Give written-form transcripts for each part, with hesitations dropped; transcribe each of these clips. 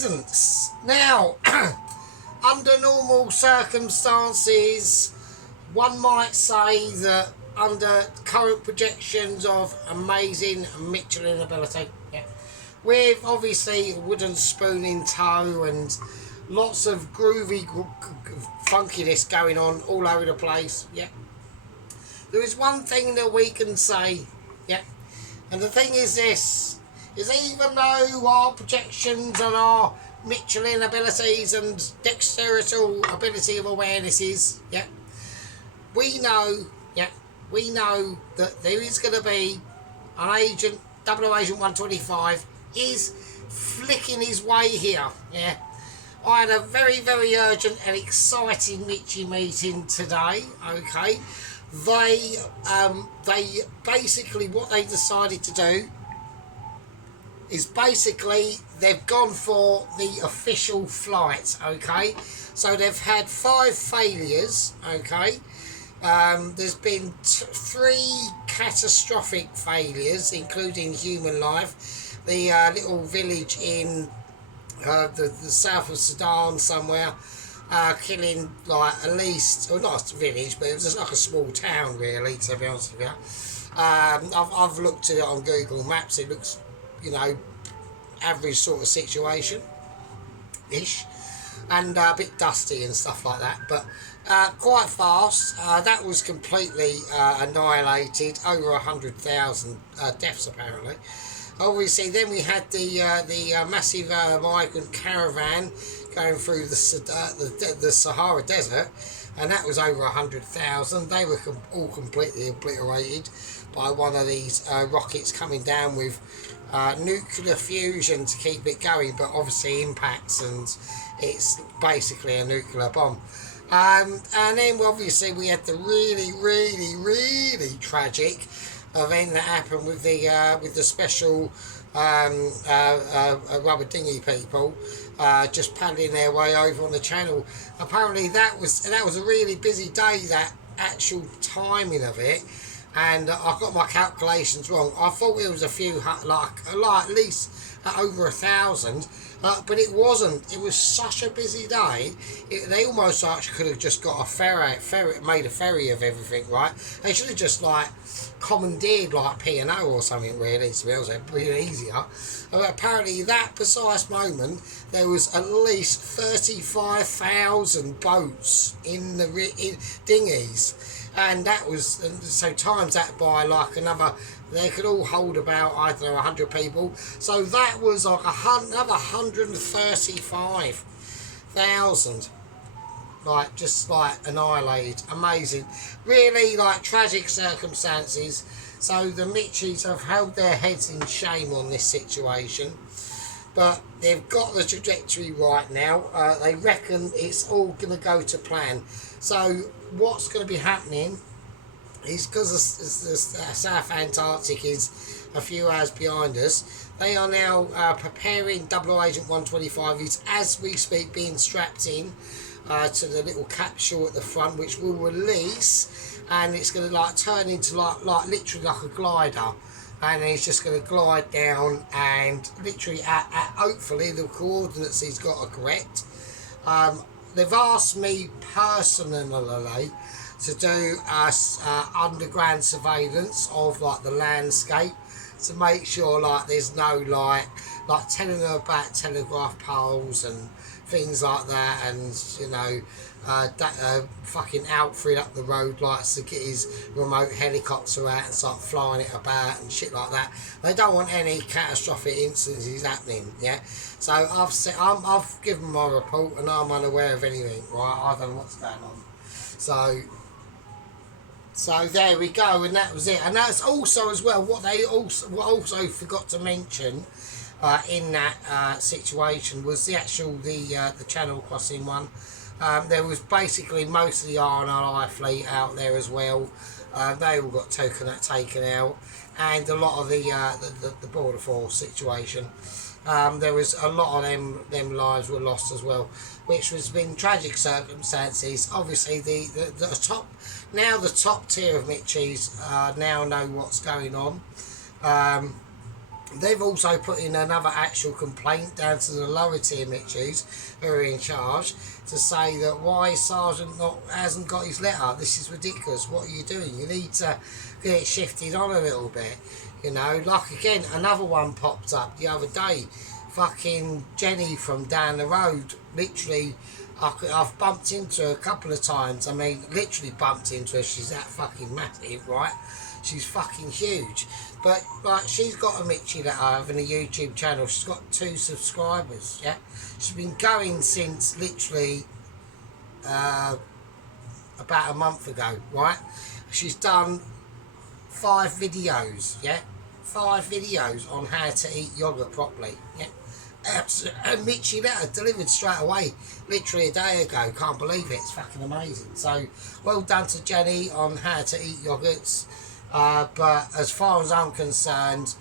presence. Now, under normal circumstances, one might say that under current projections of amazing Michelin ability, yeah, with obviously a wooden spoon in tow and lots of groovy funkiness going on all over the place, yeah, there is one thing that we can say, yeah, and the thing is this, is even though our projections and our Michelin abilities and dexterous ability of awarenesses, yeah, we know that there is going to be an agent, Double Agent 125 is flicking his way here, yeah. I had a very, very urgent and exciting Mitchie meeting today, okay. They basically, what they decided to do is basically they've gone for the official flight, okay. So they've had 5 failures, okay. There's been 3 catastrophic failures, including human life. The little village in the south of Sudan somewhere, killing like at least, well, not a village, but it was just like a small town really, to be honest with you. I've looked at it on Google Maps. It looks, you know, average sort of situation ish, and a bit dusty and stuff like that, but quite fast. That was completely annihilated. Over 100,000 deaths apparently. Obviously, then we had the massive migrant caravan going through the Sahara Desert, and that was over 100,000. They were all completely obliterated by one of these rockets coming down with nuclear fusion to keep it going, but obviously impacts, and it's basically a nuclear bomb. And then obviously we had the really tragic event that happened with the special rubber dinghy people just paddling their way over on the channel. Apparently that was a really busy day, that actual timing of it, and I got my calculations wrong. I thought it was a few, like at least over 1,000, but it wasn't. It was such a busy day. They almost actually could have just got a ferry, made a ferry of everything, right? They should have just like commandeered like P&O or something, really, to be honest. It'd be easier. But apparently that precise moment there was at least 35,000 boats in dinghies, and that was, so times that by like another, they could all hold about, I don't know, 100 people. So that was like another 135,000. Like, just like annihilated. Amazing. Really, like, tragic circumstances. So the Mitchies have held their heads in shame on this situation. But they've got the trajectory right now. They reckon it's all going to go to plan. So what's going to be happening is, because the South Antarctic is a few hours behind us, they are now preparing Double Agent 125 is, as we speak, being strapped in to the little capsule at the front, which will release, and it's going to like turn into like literally like a glider, and he's just going to glide down, and literally at hopefully the coordinates he's got are correct. They've asked me personally to do underground surveillance of like the landscape, to make sure like there's no like telling them about telegraph poles and things like that, and you know, fucking Alfred up the road likes to get his remote helicopter out and start flying it about and shit like that. They don't want any catastrophic incidences happening, yeah. So I've given my report and I'm unaware of anything, right? I don't know what's going on. So there we go, and that was it. And that's also as well what also forgot to mention in that situation was the actual the Channel Crossing one. There was basically most of the RNLI fleet out there as well. They all got taken out, and a lot of the Border Force situation. There was a lot of them lives were lost as well, which has been tragic circumstances. Obviously the top tier of Mitchies now know what's going on. They've also put in another actual complaint down to the lower tier Mitchies who are in charge to say that why Sergeant hasn't got his letter. This is ridiculous. What are you doing? You need to get it shifted on a little bit. You know, like again, another one popped up the other day. Fucking Jenny from down the road. Literally, I've bumped into her a couple of times. I mean, literally bumped into her. She's that fucking massive, right? She's fucking huge. But like, she's got a Mitchie that I have in a YouTube channel. She's got 2 subscribers. Yeah, she's been going since literally about a month ago. Right, she's done 5 videos. Yeah, 5 videos on how to eat yogurt properly. Yeah, and Mitchie letter delivered straight away, literally a day ago. Can't believe it. It's fucking amazing. So well done to Jenny on how to eat yogurts. But as far as I'm concerned,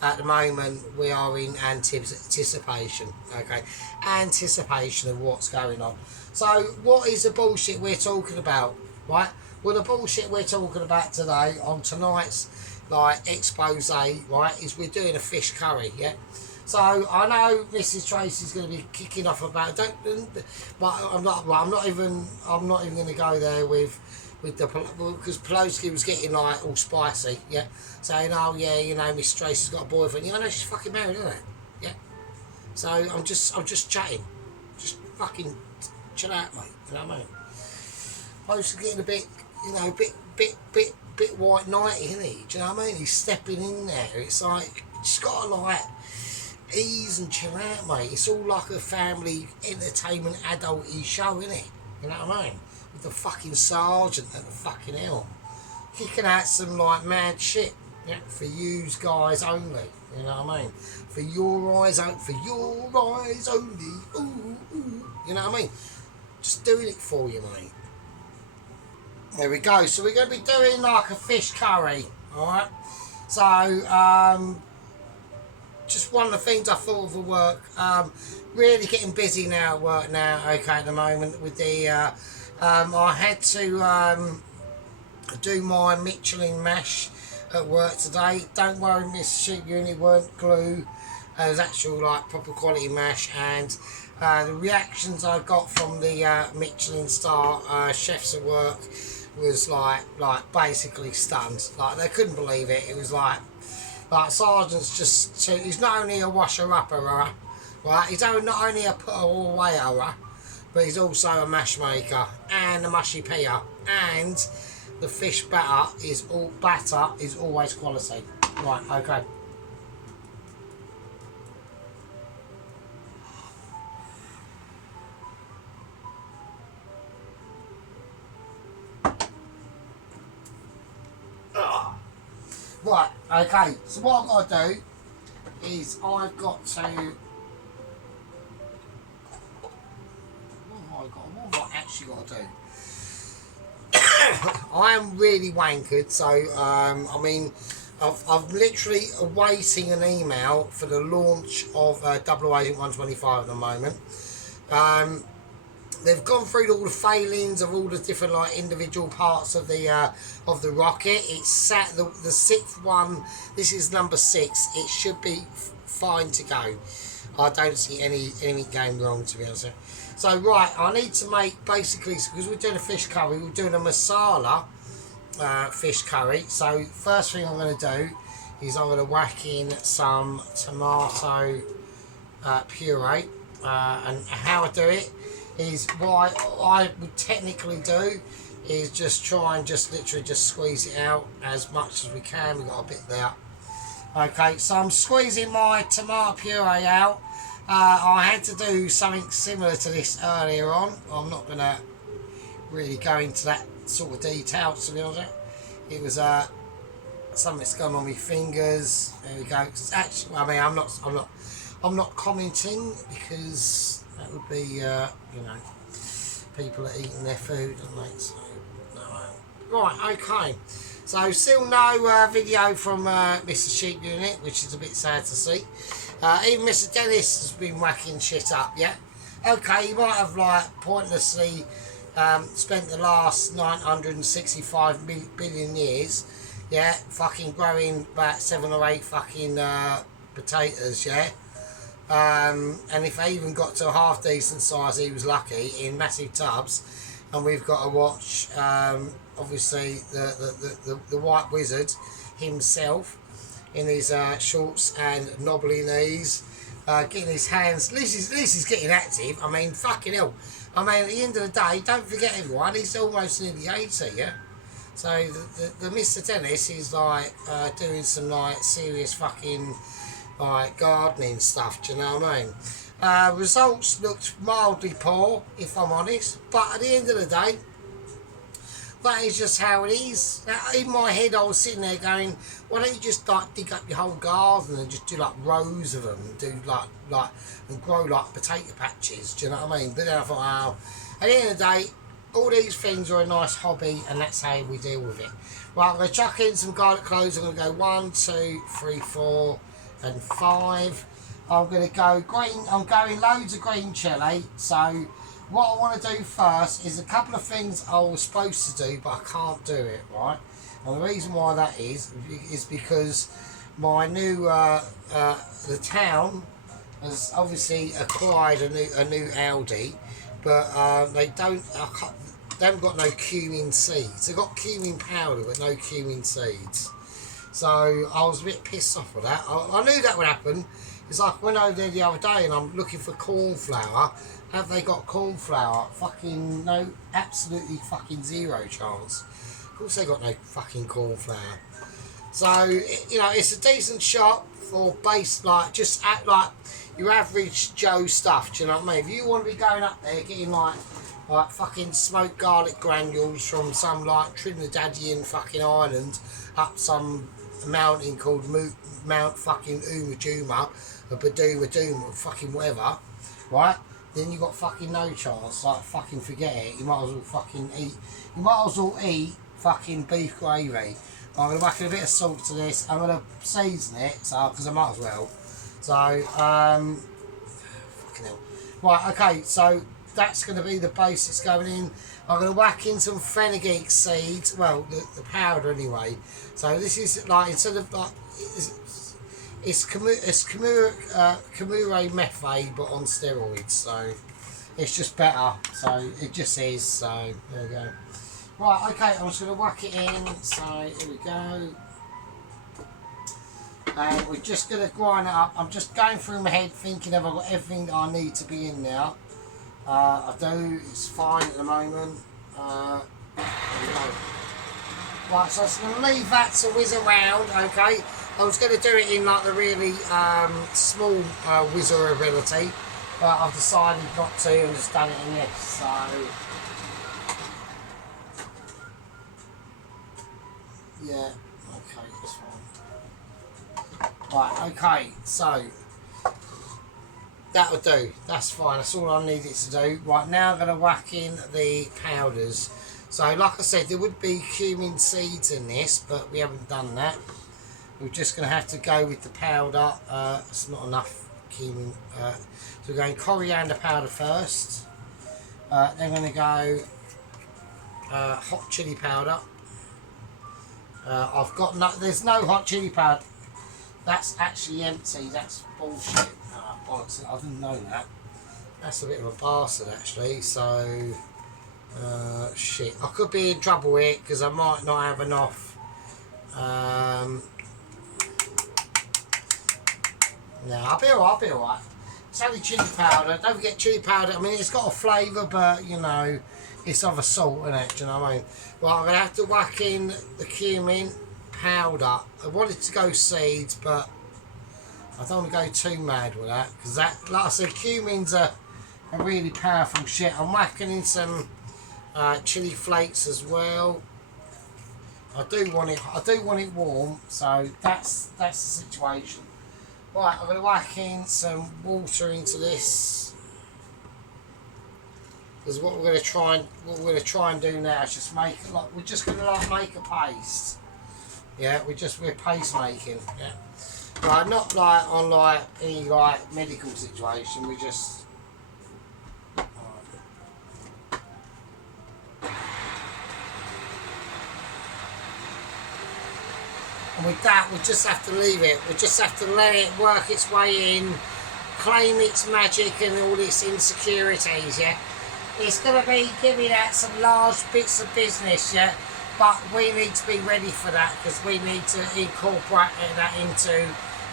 at the moment we are in anticipation. Okay, anticipation of what's going on. So what is the bullshit we're talking about, right? Well, the bullshit we're talking about today on tonight's like expose, right, is we're doing a fish curry. Yeah. So I know Mrs. Tracy's going to be kicking off about but I'm not even going to go there with the, because Pelosi was getting like all spicy, yeah, saying, oh yeah, you know, Miss Tracy's got a boyfriend. Yeah, I know she's fucking married, isn't it? Yeah. So I'm just chatting, just fucking chill out, mate. You know what I mean? Pelosi getting a bit, you know, bit white knighty, isn't he? Do you know what I mean? He's stepping in there. It's like just gotta like ease and chill out, mate. It's all like a family entertainment adult-y show, isn't it? You know what I mean? With the fucking sergeant at the fucking helm, kicking out some like mad shit, yeah, for yous guys only. You know what I mean? For your eyes only. For your eyes only. Ooh, ooh. You know what I mean? Just doing it for you, mate. There we go. So we're going to be doing like a fish curry. All right. So just one of the things I thought of at work. Really getting busy now at work now. Okay, at the moment with the. I had to do my Michelin mash at work today. Don't worry, Miss Sheep Unit, weren't glue. It was actual like proper quality mash, and the reactions I got from the Michelin star chefs at work was like basically stunned. Like they couldn't believe it. It was like Sergeant's just he's not only a washer upper, right? He's not only a put away but he's also a mash maker and a mushy peer, and the fish batter is always quality. Right, okay. Right, okay. So what I've got to do is I've got to. What have I actually got to do? I am really wankered, so I mean, I'm literally awaiting an email for the launch of Double Agent 125 at the moment. They've gone through all the failings of all the different like individual parts of the rocket. It's sat the 6th one. This is number 6. It should be fine to go. I don't see anything going wrong, to be honest. So right, I need to make basically, because we're doing a fish curry, we're doing a masala fish curry. So first thing I'm going to do is I'm going to whack in some tomato puree, and how I do it is what I would technically do is just try and literally squeeze it out as much as we can. We've got a bit there. Okay, so I'm squeezing my tomato puree out. I had to do something similar to this earlier on. I'm not going to really go into that sort of detail, to be honest. It was something that's gone on my fingers. There we go. Actually, I mean, I'm not commenting because that would be, you know, people are eating their food, aren't they? So, no. Right, okay. So still no video from Mr. Sheep Unit, which is a bit sad to see. Even Mr. Dennis has been whacking shit up, yeah? Okay, you might have like pointlessly spent the last 965 billion years, yeah, fucking growing about 7 or 8 fucking potatoes, yeah. And if they even got to a half decent size, he was lucky in massive tubs. And we've got to watch, obviously, the White Wizard himself in his shorts and knobbly knees, getting his hands. At least he's getting active. I mean, fucking hell. I mean, at the end of the day, don't forget everyone, he's almost nearly 80, yeah? So the Mr. Dennis is like doing some like serious fucking like gardening stuff, do you know what I mean? Results looked mildly poor, if I'm honest, but at the end of the day, that is just how it is. In my head, I was sitting there going, why don't you just like dig up your whole garden and just do like rows of them and do like and grow like potato patches, do you know what I mean? But then I thought, oh, at the end of the day, all these things are a nice hobby and that's how we deal with it. Right, I'm going to chuck in some garlic cloves. I'm going to go 1, 2, 3, 4 and 5. I'm going to go green. I'm going loads of green chilli. So what I want to do first is a couple of things I was supposed to do, but I can't do it, right? And the reason why that is because my new, the town has obviously acquired a new Aldi, but they haven't got no cumin seeds. They've got cumin powder, but no cumin seeds. So I was a bit pissed off with that. I knew that would happen. It's like I went over there the other day and I'm looking for corn flour. Have they got corn flour? Fucking no, absolutely fucking zero chance. Of course they got no fucking corn flour. So, you know, it's a decent shop for base, like, just at like your average Joe stuff, do you know what I mean? If you want to be going up there getting like fucking smoked garlic granules from some like Trinidadian fucking island up some mountain called Mount fucking Umajuma or Baduma Doom or fucking whatever, right? Then you got fucking no chance. Like, fucking forget it. You might as well fucking eat. You might as well eat fucking beef gravy. I'm going to whack in a bit of salt to this. I'm going to season it, so because I might as well. So, fucking hell. Right, okay, so that's going to be the base that's going in. I'm going to whack in some fenugreek seeds. Well, the powder anyway. So this is like, instead of like, it's Kamure Methade, but on steroids. So it's just better. So it just is. So there we go. Right, okay, I'm just going to whack it in. So here we go. And we're just going to grind it up. I'm just going through my head thinking have I got everything that I need to be in now. I do. It's fine at the moment. There we go. Right, so I'm just going to leave that to whiz around, okay? I was going to do it in like the really small whizzer ability, but I've decided not to and just done it in this, so... Yeah, okay, that's fine. Right, okay, so that'll do. That's fine. That's all I needed to do. Right, now I'm going to whack in the powders. So, like I said, there would be cumin seeds in this, but we haven't done that. We're just going to have to go with the powder. It's not enough cumin. So we're going coriander powder first. Then going to go hot chili powder. I've got no. There's no hot chili powder. That's actually empty. That's bullshit. Bollocks, I didn't know that. That's a bit of a bastard actually. So shit. I could be in trouble here because I might not have enough. No, I'll be alright. I'll be alright. It's only chili powder. Don't forget chili powder. I mean, it's got a flavour, but you know, it's of a salt in it. Do you know what I mean? Well, I'm gonna have to whack in the cumin powder. I wanted to go seeds, but I don't want to go too mad with that because that, like I said, cumin's a really powerful shit. I'm whacking in some chili flakes as well. I do want it warm, so that's the situation. Right, I'm going to whack in some water into this. Because what we're going to try and do now is just make like we're just going to like make a paste. Yeah, we're paste making. Yeah, right, not like on like any like medical situation. We just. And with that, we just have to leave it. We just have to let it work its way in, claim its magic and all its insecurities, yeah? It's going to be giving out some large bits of business, yeah? But we need to be ready for that because we need to incorporate that into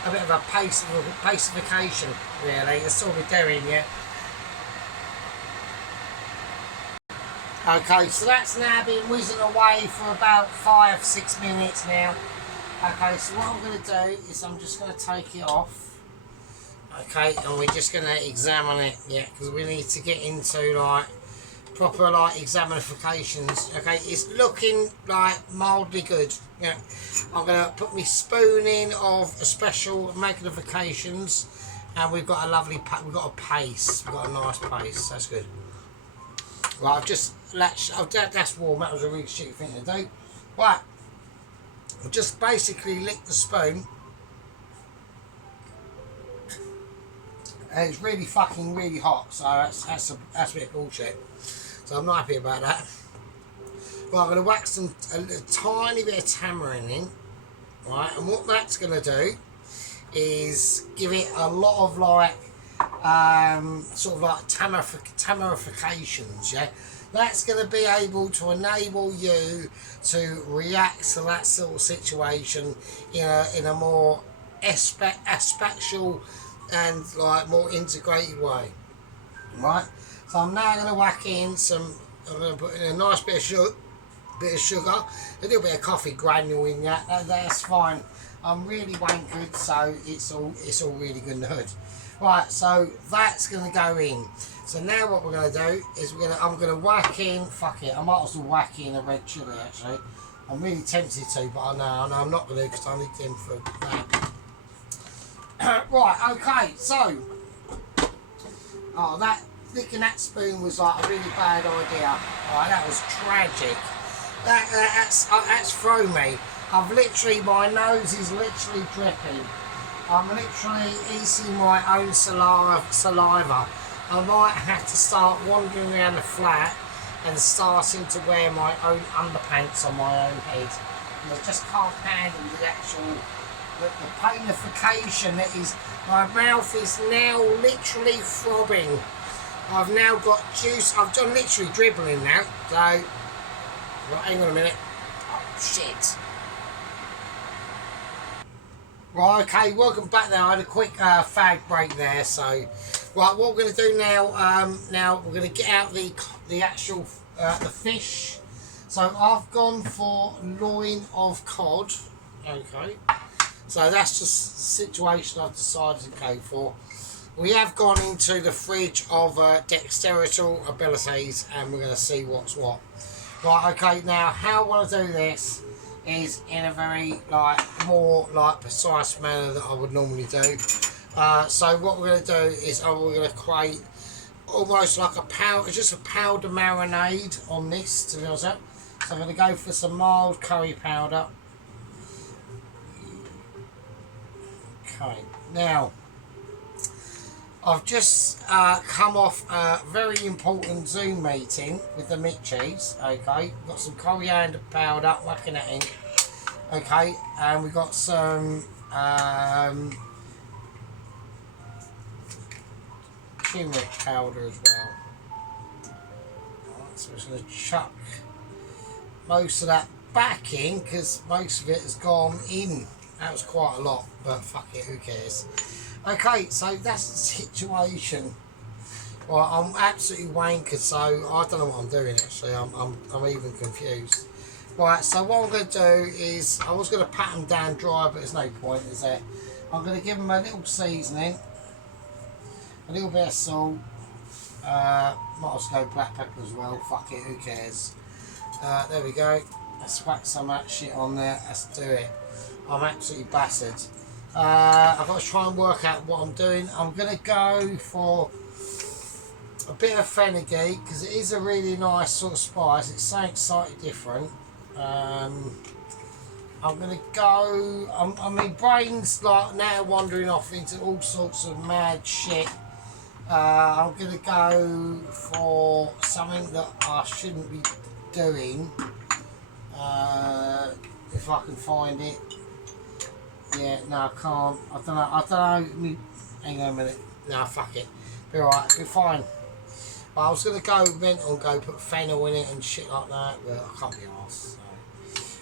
a bit of a pacification, really. That's all we're doing, yeah? Okay, so that's now been whizzing away for about 5-6 minutes now. Okay, so what I'm going to do is I'm just going to take it off. Okay, and we're just going to examine it, yeah, because we need to get into like proper like examinifications. Okay, it's looking like mildly good. Yeah, I'm going to put my spoon in of special magnifications, and we've got a lovely, we've got a paste, we've got a nice paste. That's good. Right, I've just latched. That's warm. That was a really shitty thing to do. Right, I've just basically licked the spoon. And it's really fucking really hot, so that's a bit of bullshit. So I'm not happy about that. Right, I'm going to whack a tiny bit of tamarind in. Right, and what that's going to do is give it a lot of like sort of like tamarifications, yeah. That's going to be able to enable you to react to that sort of situation in a more aspectual and like more integrated way, right? So I'm now going to whack in some. I'm going to put in a nice bit of sugar, a little bit of coffee granule in that. That's fine. I'm really wankered, so it's all really good and good. Right, so that's going to go in. So now what we're going to do is I'm going to whack in. Fuck it, I might as well whack in a red chilli actually. I'm really tempted to, but I know I'm not going to because I need them for that. Right, okay, so that licking that spoon was like a really bad idea. Alright, that was tragic. That's thrown me. I've literally, my nose is literally dripping. I'm literally eating my own saliva. I might have to start wandering around the flat and starting to wear my own underpants on my own head. And I just can't handle the actual the painification that is. My mouth is now literally throbbing. I've now got juice. I've done literally dribbling now. So, right, hang on a minute. Oh shit. Right, okay, welcome back there. I had a quick fag break there. So, right, what we're going to do now, now we're going to get out the actual the fish. So I've gone for loin of cod. Okay. So that's just the situation I've decided to go for. We have gone into the fridge of dexterity abilities and we're going to see what's what. Right, okay, now how I want to do this is in a very more precise manner that I would normally do. So what we're going to do is we're going to create almost like a powder, just a powder marinade on this, to be honest. So I'm going to go for some mild curry powder. Okay, now I've just come off a very important Zoom meeting with the Mitchies. Okay, got some coriander powder, whacking that in. Okay, and we've got some turmeric powder as well. Right, so we're just going to chuck most of that back in because most of it has gone in. That was quite a lot, but fuck it, who cares? Okay, so that's the situation. Well, I'm absolutely wankered, so I don't know what I'm doing actually. I'm even confused. Right, so what I'm going to do is I was going to pat them down dry, but there's no point, is there? I'm going to give them a little seasoning, a little bit of salt. Might as well go black pepper as well. Fuck it, who cares? There we go. Let's whack some of that shit on there. Let's do it. I'm absolutely battered. I've got to try and work out what I'm doing. I'm going to go for a bit of fenugreek because it is a really nice sort of spice. It's something slightly different. I'm going to go. My brain's now wandering off into all sorts of mad shit. I'm going to go for something that I shouldn't be doing. If I can find it. Yeah, no, I can't. I don't know. Hang on a minute. No, fuck it. Be alright, be fine. Well, I was going to go mental and go put fennel in it and shit like that, but I can't be arsed.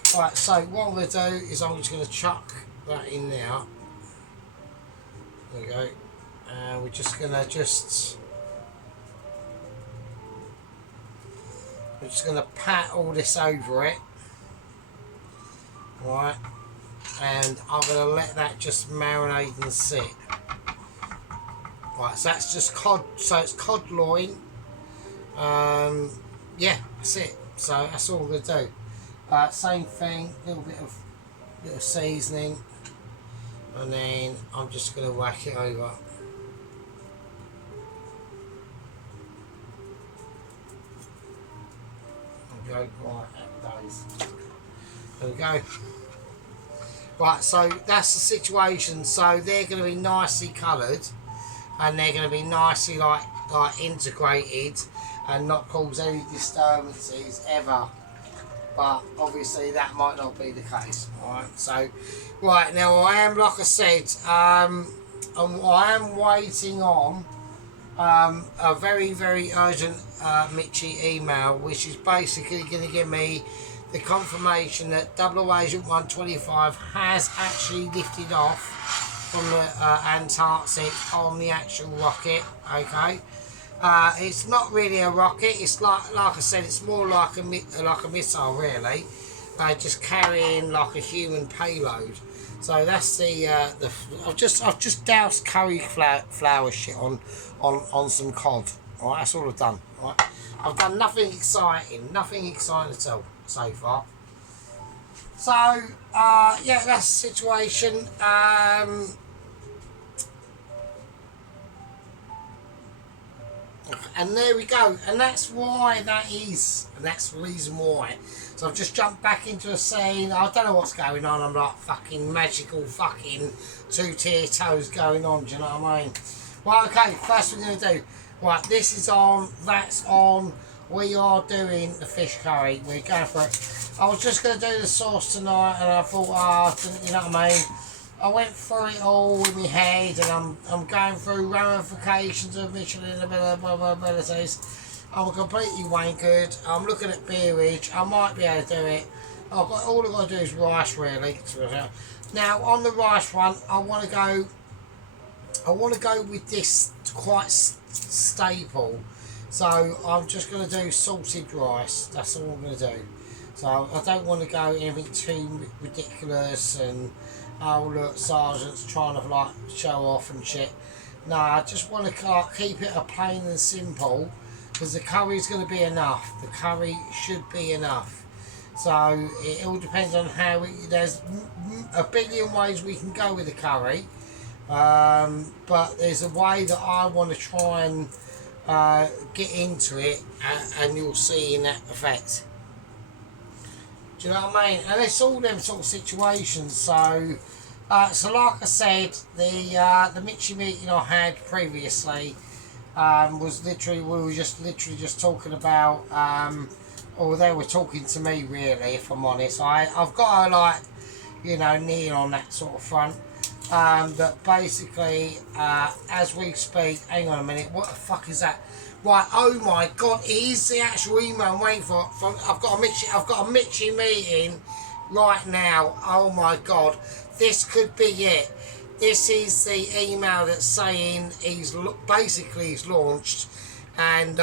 So. Right, so what I'm going to do is I'm just going to chuck that in there. There we go. And we're just going to we're just going to pat all this over it. Right. And I'm going to let that just marinate and sit. Right, so that's just cod, so it's cod loin. Yeah, that's it. So that's all we're going to do. Same thing, little bit of seasoning, and then I'm just going to whack it over. There we go, right, there we go. Right, so that's the situation. So they're going to be nicely coloured, and they're going to be nicely like integrated, and not cause any disturbances ever. But obviously that might not be the case. Alright, so right now I am, like I said, I am waiting on a very urgent Mitchie email, which is basically going to give me the confirmation that Double Agent 125 has actually lifted off from the Antarctic on the actual rocket. Okay, it's not really a rocket. It's like I said, it's more like a missile, really, just carrying like a human payload. So that's the I've just doused curry flour shit on some cod. All right, that's all I've done. All right, I've done nothing exciting at all so far. So yeah, that's the situation. And there we go, and that's why that is, and that's the reason why. So I've just jumped back into a scene. I don't know what's going on. I'm like fucking magical fucking two-tier toes going on. Do you know what I mean? Well, okay. First we're gonna do. Right, this is on. That's on. We are doing the fish curry. We're going for it. I was just gonna do the sauce tonight, and I thought, you know what I mean. I went through it all in my head, and I'm going through ramifications of Michelin abilities. I'm completely wankered. I'm looking at beerage. I might be able to do it. All I've got to do is rice, really. Now on the rice front, I want to go with this quite staple. So I'm just going to do salted rice. That's all I'm going to do. So I don't want to go anything too ridiculous and, oh look, Sergeant's trying to like show off and shit. No, I just want to keep it a plain and simple, because the curry is going to be enough. The curry should be enough. So it all depends on how there's a billion ways we can go with the curry, but there's a way that I want to try and get into it, and you'll see in that effect. Do you know what I mean? And it's all them sort of situations. So, so like I said, the Mitchie meeting I had previously was literally, we were just talking about, or they were talking to me really, if I'm honest. I've got to like, you know, kneel on that sort of front. But basically, as we speak, hang on a minute, what the fuck is that? Right, oh my god, it is the actual email I'm waiting for. I've got a Mitchie meeting right now. Oh my god, this could be it. This is the email that's saying he's launched, and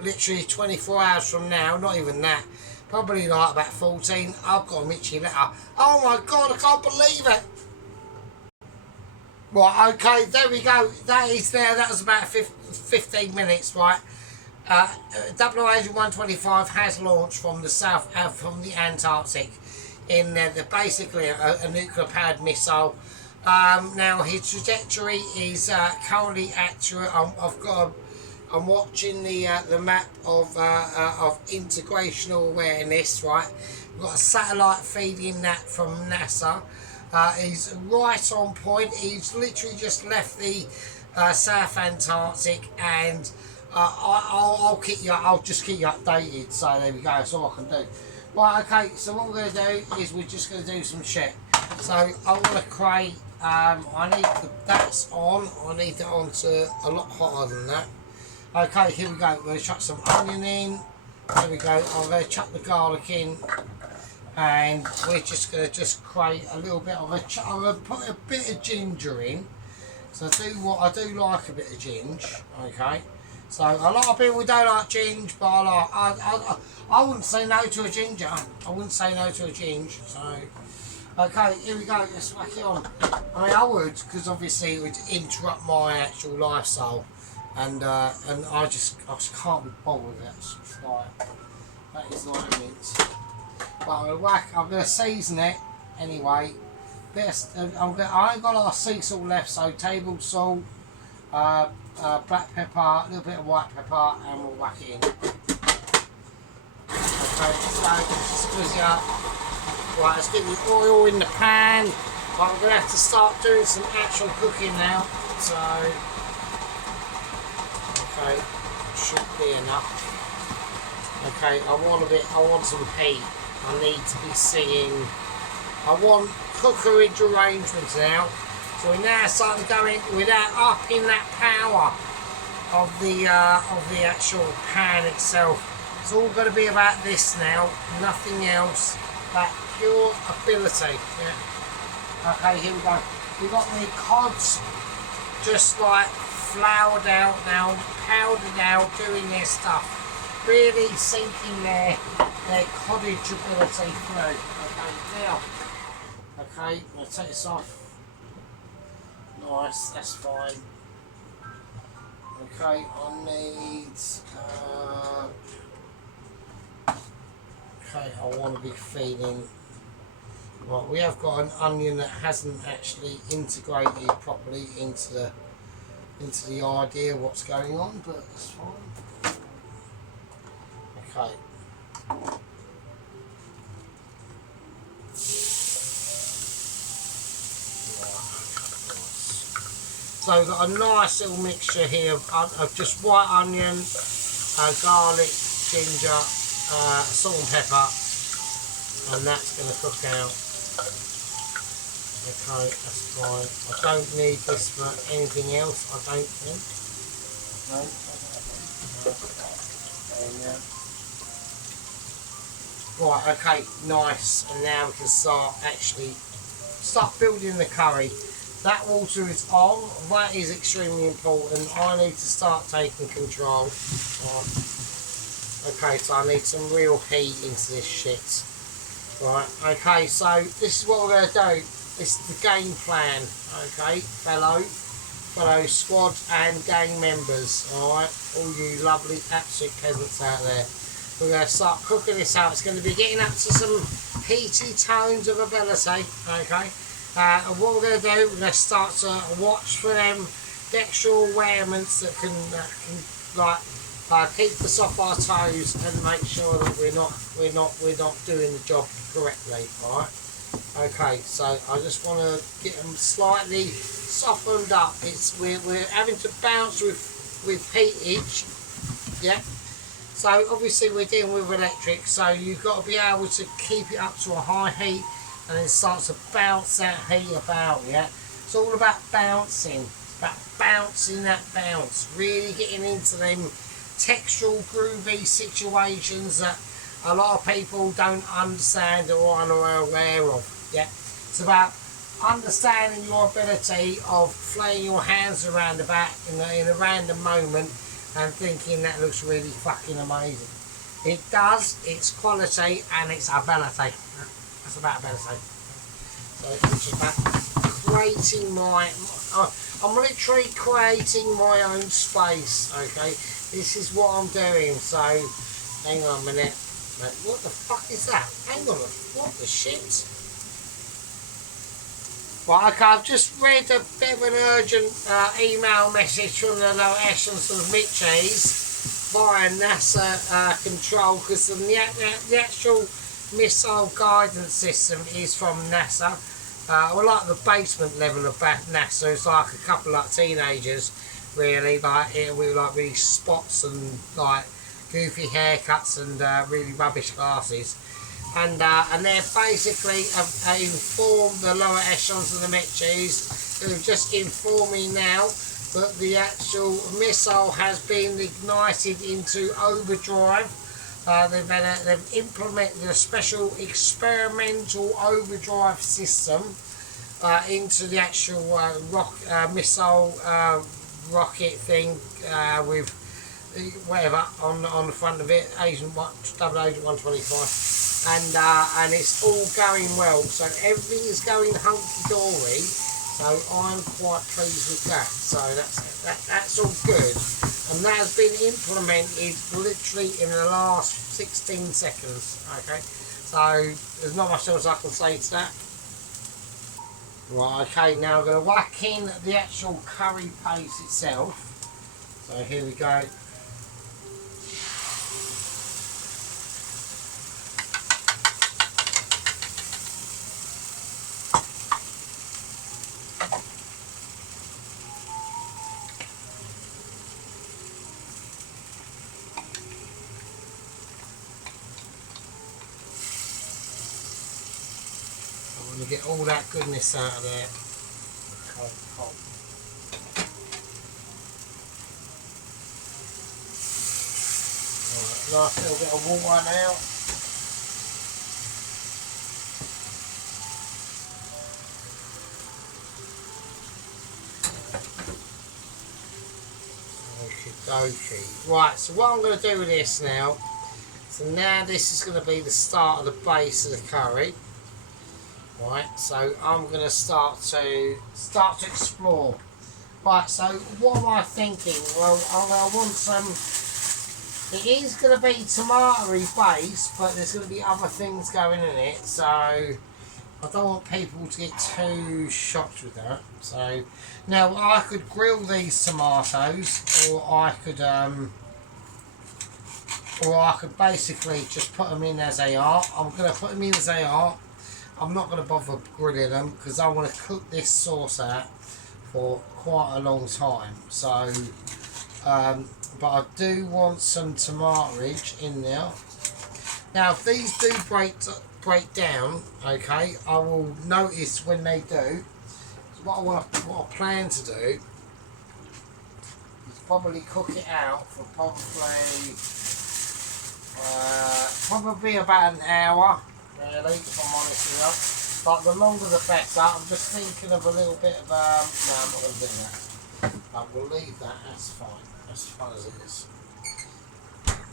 literally 24 hours from now, not even that, probably like about 14, I've got a Mitchie letter. Oh my god, I can't believe it. Right, okay, there we go. That is there. That was about 15 minutes, right? Double Agent 125 has launched from the from the Antarctic. They're basically a nuclear-powered missile. Now his trajectory is currently accurate. I'm watching the map of integrational awareness. Right, we've got a satellite feeding that from NASA. He's right on point. He's literally just left the South Antarctic, and I'll just keep you updated. So there we go. That's all I can do. Right, okay. So what we're going to do is we're just going to do some shit. So I want to create, I need that's on, I need it on to a lot hotter than that. Okay, here we go, we're going to chuck some onion in, there we go, I'm going to chuck the garlic in, and we're just going to just create a little bit of I'm going to put a bit of ginger in, so I do like a bit of ginger, okay. So a lot of people don't like ginger, but I wouldn't say no to a ginger, I wouldn't say no to a ginger, so. Okay, here we go, let's whack it on. I mean, I would, because obviously it would interrupt my actual lifestyle, and I just can't be bothered with it. It's like, that is like a mince. But I'm going to season it anyway. I ain't got a lot of sea salt left, so table salt, black pepper, a little bit of white pepper, and we'll whack it in. Okay, so just squeeze it up. Right, let's get the oil in the pan. But I'm going to have to start doing some actual cooking now. So, okay, should be enough. Okay, I want some heat. I need to be seeing. I want cookerage arrangements now. So we're now starting to go in without upping that power of the actual pan itself. It's all going to be about this now, nothing else. That pure ability. Yeah. Okay, here we go. We've got the cods just like floured out now, powdered out, doing their stuff. Really sinking their cottage ability through. Okay, now. Okay, I'll take this off. Nice, that's fine. Okay, I need. Okay, I want to be feeding. Right, we have got an onion that hasn't actually integrated properly into the idea of what's going on, but it's fine. Okay. So we've got a nice little mixture here of just white onion, garlic, ginger, salt and pepper, and that's going to cook out. Okay, that's fine. I don't need this for anything else, I don't think. No. Right, okay, nice. And now we can start building the curry. That water is on, that is extremely important. I need to start taking control. Right. Okay, so I need some real heat into this shit. Right, okay, so this is what we're going to do. This is the game plan, okay, fellow squad and gang members, alright, all you lovely absolute peasants out there. We're going to start cooking this out. It's going to be getting up to some heaty tones of ability, okay. And what we're going to do, we're going to start to watch for them extra awareness that can keep us off our toes and make sure that we're not doing the job correctly. All right. Okay. So I just want to get them slightly softened up. We're having to bounce with heatage. Yeah. So obviously we're dealing with electric. So you've got to be able to keep it up to a high heat. And then it starts to bounce that heat about, yeah? It's all about bouncing. It's about bouncing that bounce. Really getting into them textural, groovy situations that a lot of people don't understand or are unaware of, yeah? It's about understanding your ability of flaying your hands around the back in a random moment and thinking that looks really fucking amazing. It does, it's quality and it's ability. That's about ability. So it's about creating I'm literally creating my own space, okay? This is what I'm doing, so hang on a minute. What the fuck is that? Hang on, what the shit? Right, okay, I've just read a bit of an urgent email message from the lower echelons of Mitchies via NASA control, because the actual missile guidance system is from NASA. Well, like the basement level of NASA, it's like a couple of teenagers, really, with like really spots and like goofy haircuts and really rubbish glasses. and they're basically informed the lower echelons of the Meches, who are just informing now that the actual missile has been ignited into overdrive. They've implemented a special experimental overdrive system into the actual missile rocket thing with whatever on the front of it, Double Agent 125, and it's all going well. So everything is going hunky dory. So I'm quite pleased with that. So that's all good, and that has been implemented literally in the last 16 seconds. Okay, so there's not much else I can say to that. Right, okay, now I'm going to whack in the actual curry paste itself. So here we go. I want to get all that goodness out of there. Right, nice little bit of water now. Okie dokie. Right, so what I'm going to do with this now, so now this is going to be the start of the base of the curry. Right, so I'm going to start to explore. Right, so what am I thinking? Well, I want some. It is going to be tomatoey base, but there's going to be other things going in it. So I don't want people to get too shocked with that. So now I could grill these tomatoes, or I could basically just put them in as they are. I'm going to put them in as they are. I'm not going to bother grilling them because I want to cook this sauce out for quite a long time. So, but I do want some tomatoage in there. Now, if these do break down, okay, I will notice when they do. So what I plan to do is probably cook it out for probably about an hour. Really, if I'm honest with you. But the longer the better. I'm just thinking of a little bit of, no, I'm not going to do that. I will leave that, that's fine. As far as it is.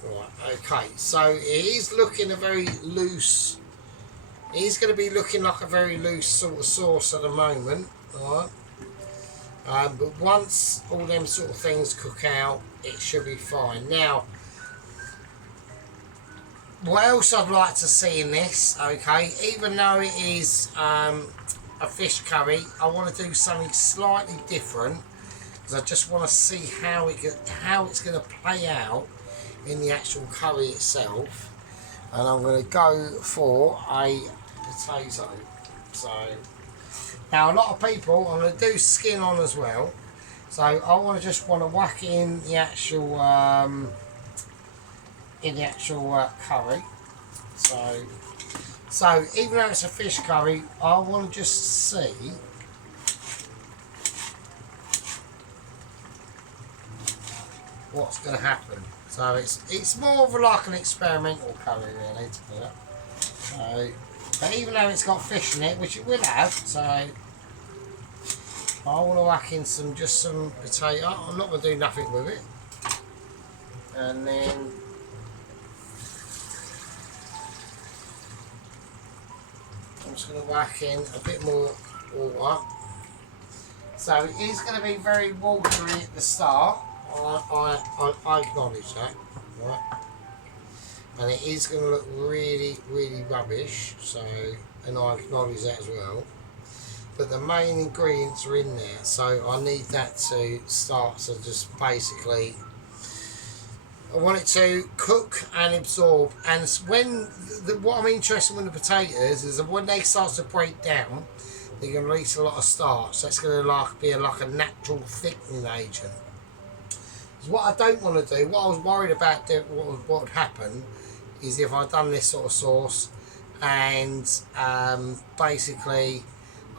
Right, okay, so it is looking a very loose, it is going to be looking like a very loose sort of sauce at the moment. Alright. But once all them sort of things cook out, it should be fine. Now, what else I'd like to see in this, okay, even though it is a fish curry, I want to do something slightly different because I just want to see how it's going to play out in the actual curry itself. And I'm going to go for a potato. So now a lot of people, I'm going to do skin on as well. So I want to whack in the actual curry. So even though it's a fish curry, I want to just see what's going to happen. So it's more of like an experimental curry really to do it. So, but even though it's got fish in it, which it will have, so I want to whack in some potato. I'm not going to do nothing with it. And then I'm just going to whack in a bit more water. So it is going to be very watery at the start. I acknowledge that, right? And it is going to look really, really rubbish. So, and I acknowledge that as well. But the main ingredients are in there, so I need that to start to just basically. I want it to cook and absorb, and when what I'm interested in with the potatoes is that when they start to break down, they're going to release a lot of starch. So it's going to be like a natural thickening agent. So what I don't want to do, what I was worried about what would happen, is if I'd done this sort of sauce and basically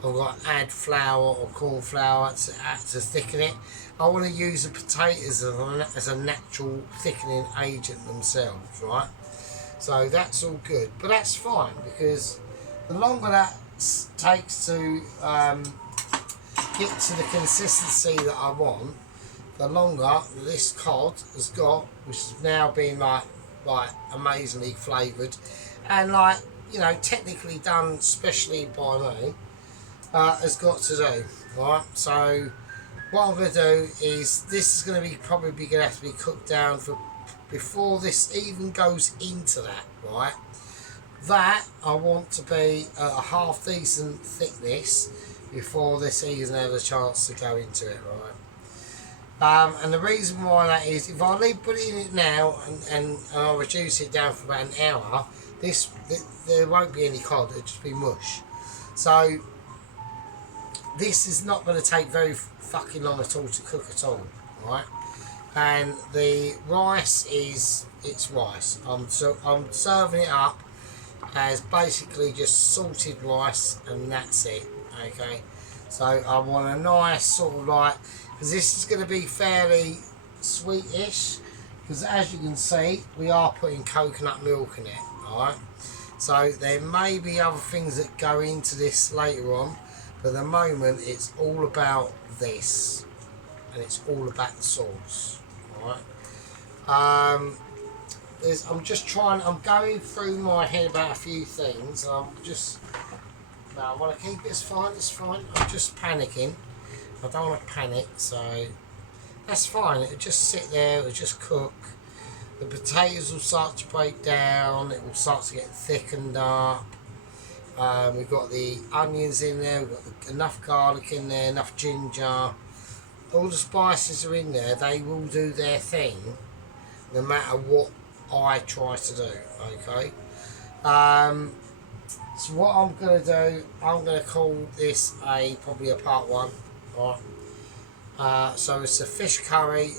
I've got to add flour or corn flour to thicken it. I want to use the potatoes as a natural thickening agent themselves, right? So that's all good, but that's fine because the longer that takes to get to the consistency that I want, the longer this cod has got, which is now being like amazingly flavoured and like, you know, technically done specially by me, has got to do. Right, so what I'm going to do is this is going to be probably going to have to be cooked down for before this even goes into that, right? That I want to be at a half decent thickness before this even has a chance to go into it, right? And the reason why that is, if I put it in it now and I reduce it down for about an hour, there won't be any cod, it'll just be mush. So this is not going to take very fucking long at all to cook at all, right? And the rice it's rice. I'm serving it up as basically just salted rice and that's it. Okay, so I want a nice sort of like, because this is going to be fairly sweetish, because as you can see we are putting coconut milk in it. Alright, so there may be other things that go into this later on, but at the moment it's all about this and it's all about the sauce. Alright, I'm going through my head about a few things. I want to keep it as fine, it's fine. I'm just panicking. I don't want to panic, so that's fine. It'll just sit there, it'll just cook. The potatoes will start to break down, it will start to get thickened up. We've got the onions in there, we've got enough garlic in there, enough ginger. All the spices are in there, they will do their thing no matter what I try to do, okay? So what I'm going to do, I'm going to call this probably a part one, right? So it's a fish curry,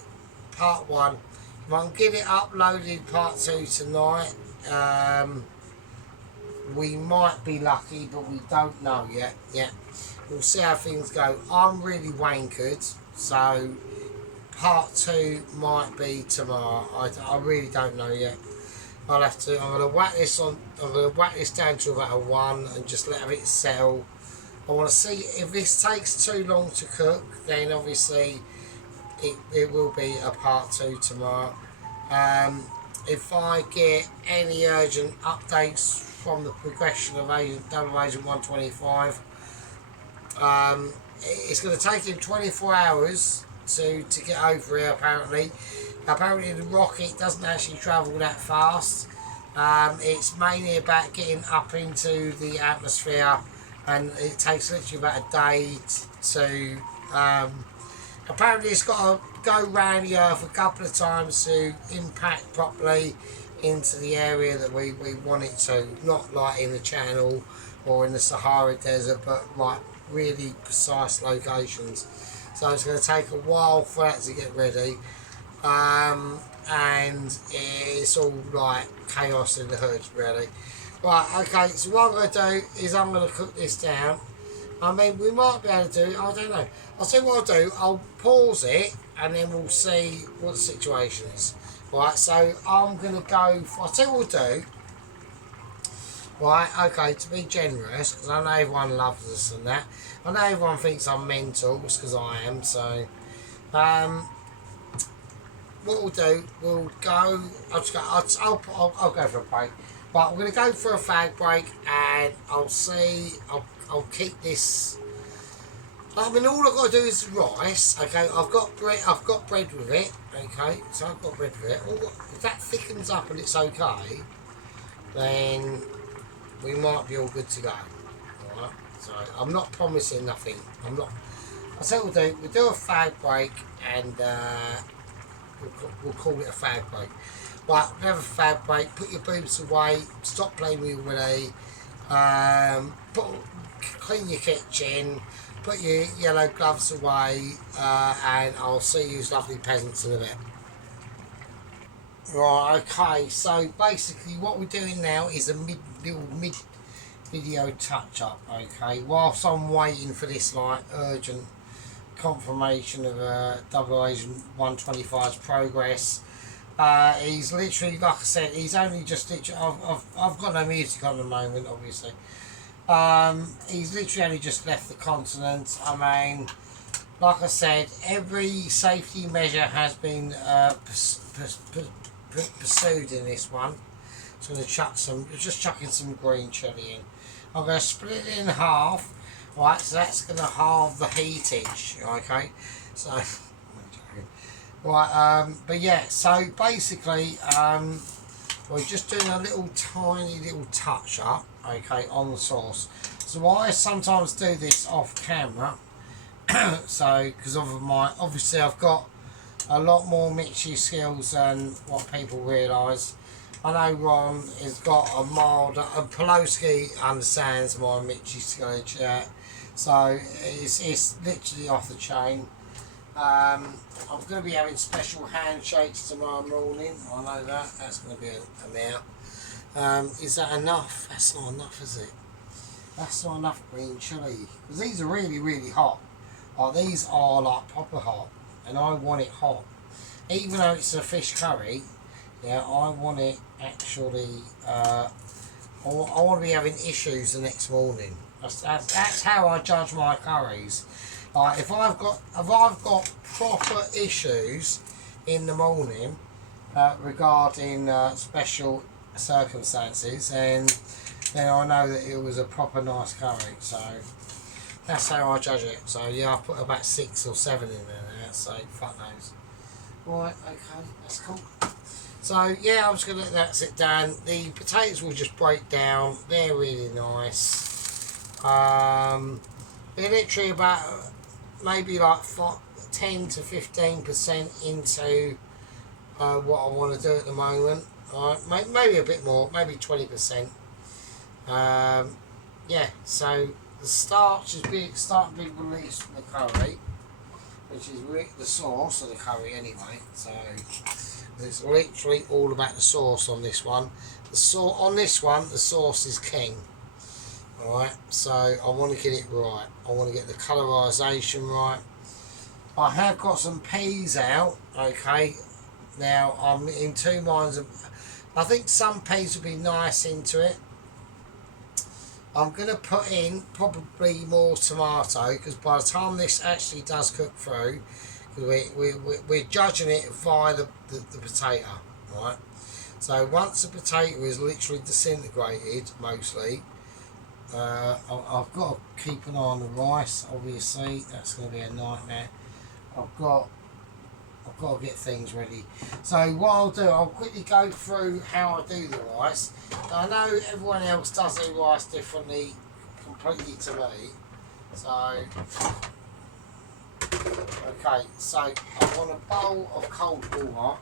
part one. If I can get it uploaded part two tonight, we might be lucky, but we don't know yet. Yeah, we'll see how things go. I'm really wankered, so part two might be tomorrow. I really don't know yet. I'm gonna whack this down to about a 1 and just let it settle. I want to see if this takes too long to cook, then obviously it will be a part two tomorrow. If I get any urgent updates from the progression of Double Agent 125, it's going to take him 24 hours to get over here apparently. Apparently the rocket doesn't actually travel that fast. It's mainly about getting up into the atmosphere, and it takes literally about a day to apparently it's got to go round the earth a couple of times to impact properly into the area that we want it to, not like in the Channel or in the Sahara Desert, but like really precise locations. So it's going to take a while for that to get ready, and it's all like chaos in the hood really. Right, okay, so what I'm going to do is I'm going to cook this down. I mean, we might be able to do it, I don't know. I'll see what I'll do, I'll pause it and then we'll see what the situation is. Right, so I'm going to go, I'll see what we'll do. Right, okay, to be generous, because I know everyone loves us and that. I know everyone thinks I'm mental, because I am, so. What we'll do, we'll go, I'll go for a break. But I'm going to go for a fag break and I'll keep this. I mean, all I've got to do is rice, okay? I've got bread with it, okay? So I've got bread with it. If that thickens up and it's okay, then we might be all good to go. Alright? So I'm not promising nothing. I'll say we'll do a fag break and we'll call it a fag break. Right, we'll have a fag break, put your boobs away, stop playing with your willy, clean your kitchen, put your yellow gloves away, and I'll see you lovely peasants in a bit. Right, okay, so basically what we're doing now is a video touch up. Okay, whilst I'm waiting for this like urgent confirmation of Double Agent 125's progress. He's literally, like I said, he's only just literally, I've got no music on at the moment, obviously. He's literally only just left the continent. I mean, like I said, every safety measure has been pursued in this one. So I'm going to just chucking some green chilli in. I'm going to split it in half. Right, so that's going to halve the heatage. Okay, so right, but yeah, so basically, we're just doing a tiny little touch up, okay, on the sauce. So I sometimes do this off camera. So because obviously I've got a lot more mixy skills than what people realise. I know Ron has got a milder, Poloski understands my mixy skills, yeah. So it's literally off the chain. I'm going to be having special handshakes tomorrow morning. I know that's going to be a now. Is that enough? That's not enough, is it? That's not enough green chilli, because these are really, really hot. Like, these are like proper hot, and I want it hot. Even though it's a fish curry, yeah, I want it actually. I want to be having issues the next morning. That's how I judge my curries. Like, if I've got proper issues in the morning regarding special circumstances, then I know that it was a proper nice curry. So that's how I judge it. So yeah, I put about 6 or 7 in there now, so fuck knows. Right, okay, that's cool. So yeah, I'm just going to let that sit down. The potatoes will just break down. They're really nice. They're literally about maybe like 10 to 15% into what I want to do at the moment. Maybe a bit more, maybe 20%. Yeah, so the starch is starting to be released from the curry, which is the sauce of the curry anyway. So it's literally all about the sauce on this one. The sauce is king. Alright, so I want to get it right. I want to get the colorisation right. I have got some peas out, okay. Now I'm in two minds of, I think some peas would be nice into it. I'm going to put in probably more tomato, because by the time this actually does cook through, we're judging it via the potato, right? So once the potato is literally disintegrated, mostly, I've got to keep an eye on the rice, obviously. That's going to be a nightmare. I've got to get things ready. So what I'll do, I'll quickly go through how I do the rice. I know everyone else does their rice differently, completely to me. So, okay, so I want a bowl of cold water.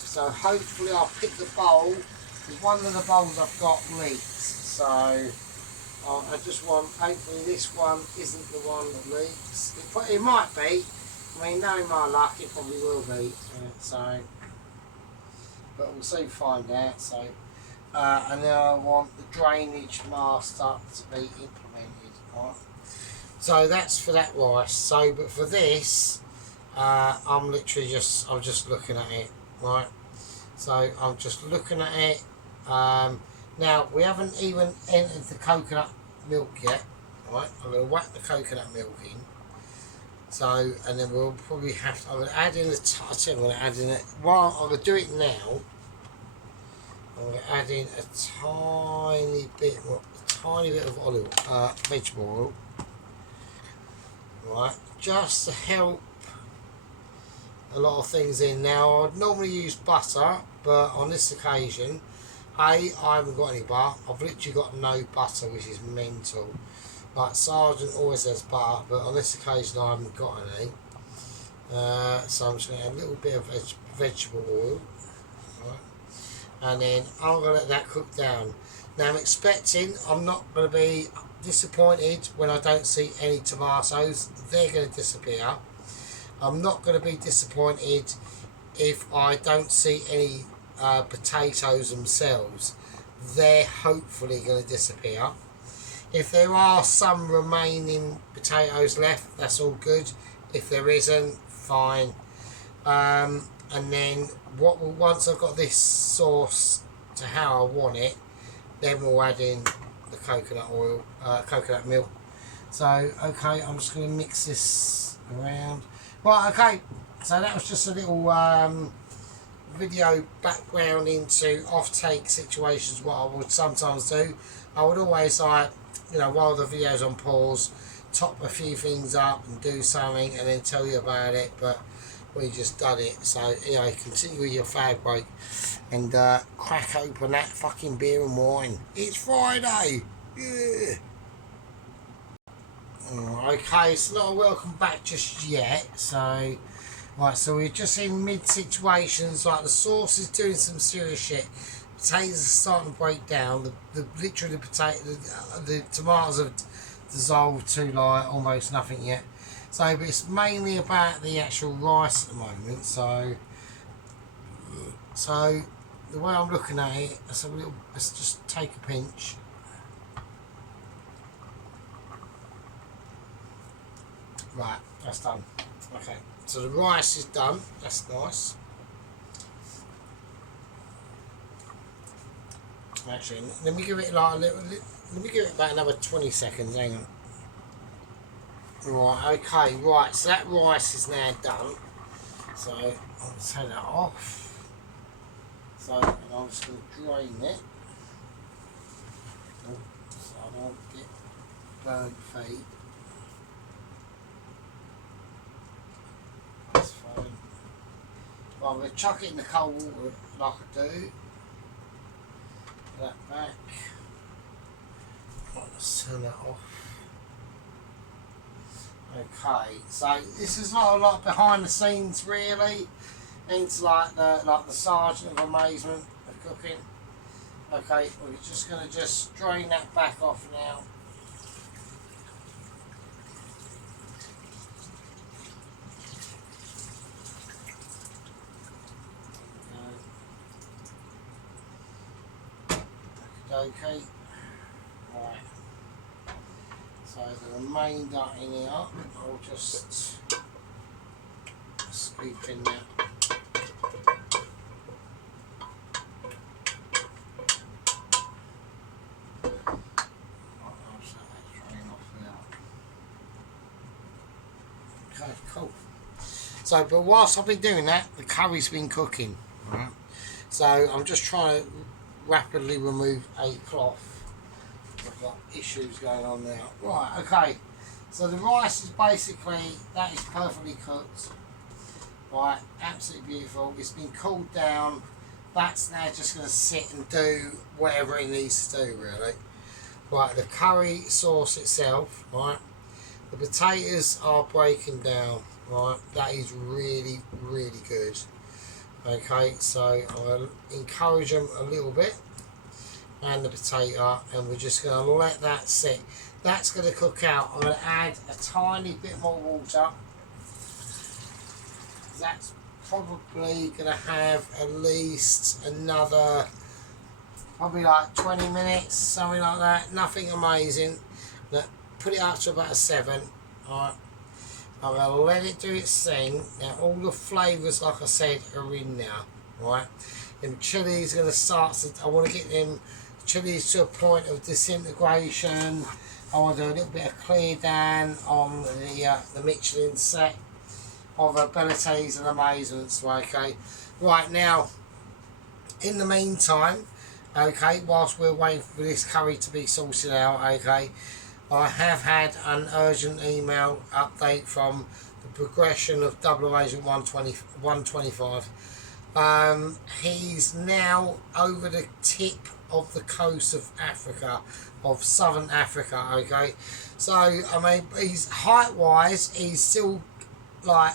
So hopefully I'll pick the bowl, because one of the bowls I've got leaks. So I just want, hopefully this one isn't the one that leaks. It might be. I mean, knowing my luck, it probably will be. So, but we'll soon find out. So, and then I want the drainage master to be implemented. Right. So that's for that rice. So, but for this, I'm just looking at it. Right. So I'm just looking at it. Now we haven't even entered the coconut milk yet. Right. I'm going to whack the coconut milk in. So, and then we'll probably have to, I'm going to add in I'm going to add in it, well, I'm going to do it now. I'm going to add in a tiny bit of olive, vegetable oil. Right, just to help a lot of things in. Now, I'd normally use butter, but on this occasion, I haven't got any butter. I've literally got no butter, which is mental. Like Sergeant always has butter, but on this occasion I haven't got any. So I'm just going to add a little bit of vegetable oil. Right. And then I'm going to let that cook down. Now I'm not going to be disappointed when I don't see any tomatoes. They're going to disappear. I'm not going to be disappointed if I don't see any potatoes themselves. They're hopefully going to disappear. If there are some remaining potatoes left, that's all good. If there isn't, fine. And then once I've got this sauce to how I want it, then we'll add in the coconut oil, coconut milk. So okay, I'm just going to mix this around. Right, okay. So that was just a little video background into off-take situations. What I would sometimes do, I would always while the video's on pause, top a few things up and do something and then tell you about it, but we just done it. So continue with your fag break and crack open that fucking beer and wine. It's Friday. Yeah. Okay, it's not a welcome back just yet. So right, so we're just in mid situations. Like the sauce is doing some serious shit. Potatoes are starting to break down. Literally the tomatoes have dissolved to like almost nothing yet. So but it's mainly about the actual rice at the moment. So the way I'm looking at it, let's just take a pinch. Right, that's done. Okay, so the rice is done. That's nice. Actually, let me give it like a little. Let me give it about another 20 seconds. Hang on. Right, okay, right. So that rice is now done. So I'll take that off. So I'm just going to drain it. So I don't get burnt feet. That's fine. Well, I'm going to chuck it in the cold water like I do. Put that back. Right, let's turn that off. Okay, so this is not a lot behind the scenes really. It's like the sergeant of amazement of cooking. Okay, we're just going to drain that back off now. Okay. Right. So the remainder in here, I'll just scoop in there. Okay, cool. So, but whilst I've been doing that, the curry's been cooking. Right. So I'm just trying to rapidly remove a cloth. I've got issues going on now. Right, okay. So the rice is basically, that is perfectly cooked. Right, absolutely beautiful. It's been cooled down. That's now just going to sit and do whatever it needs to do, really. Right, the curry sauce itself, right, the potatoes are breaking down, right, that is really, really good. Okay, so I'll encourage them a little bit, and the potato, and we're just going to let that sit. That's going to cook out. I'm going to add a tiny bit more water. That's probably going to have at least another, probably like 20 minutes, something like that. Nothing amazing. Put it up to about a 7. Alright. I'm going to let it do its thing. Now all the flavours, like I said, are in now. Right. And chilli is going to start to, I want to get them chilies to a point of disintegration. I want to do a little bit of clear down on the Michelin set of abilities and amazements. Okay. Right, now, in the meantime, okay, whilst we're waiting for this curry to be sorted out, okay, I have had an urgent email update from the progression of Double Agent 125. He's now over the tip of the coast of Africa, of southern Africa, okay. So, I mean, he's height-wise, he's still, like,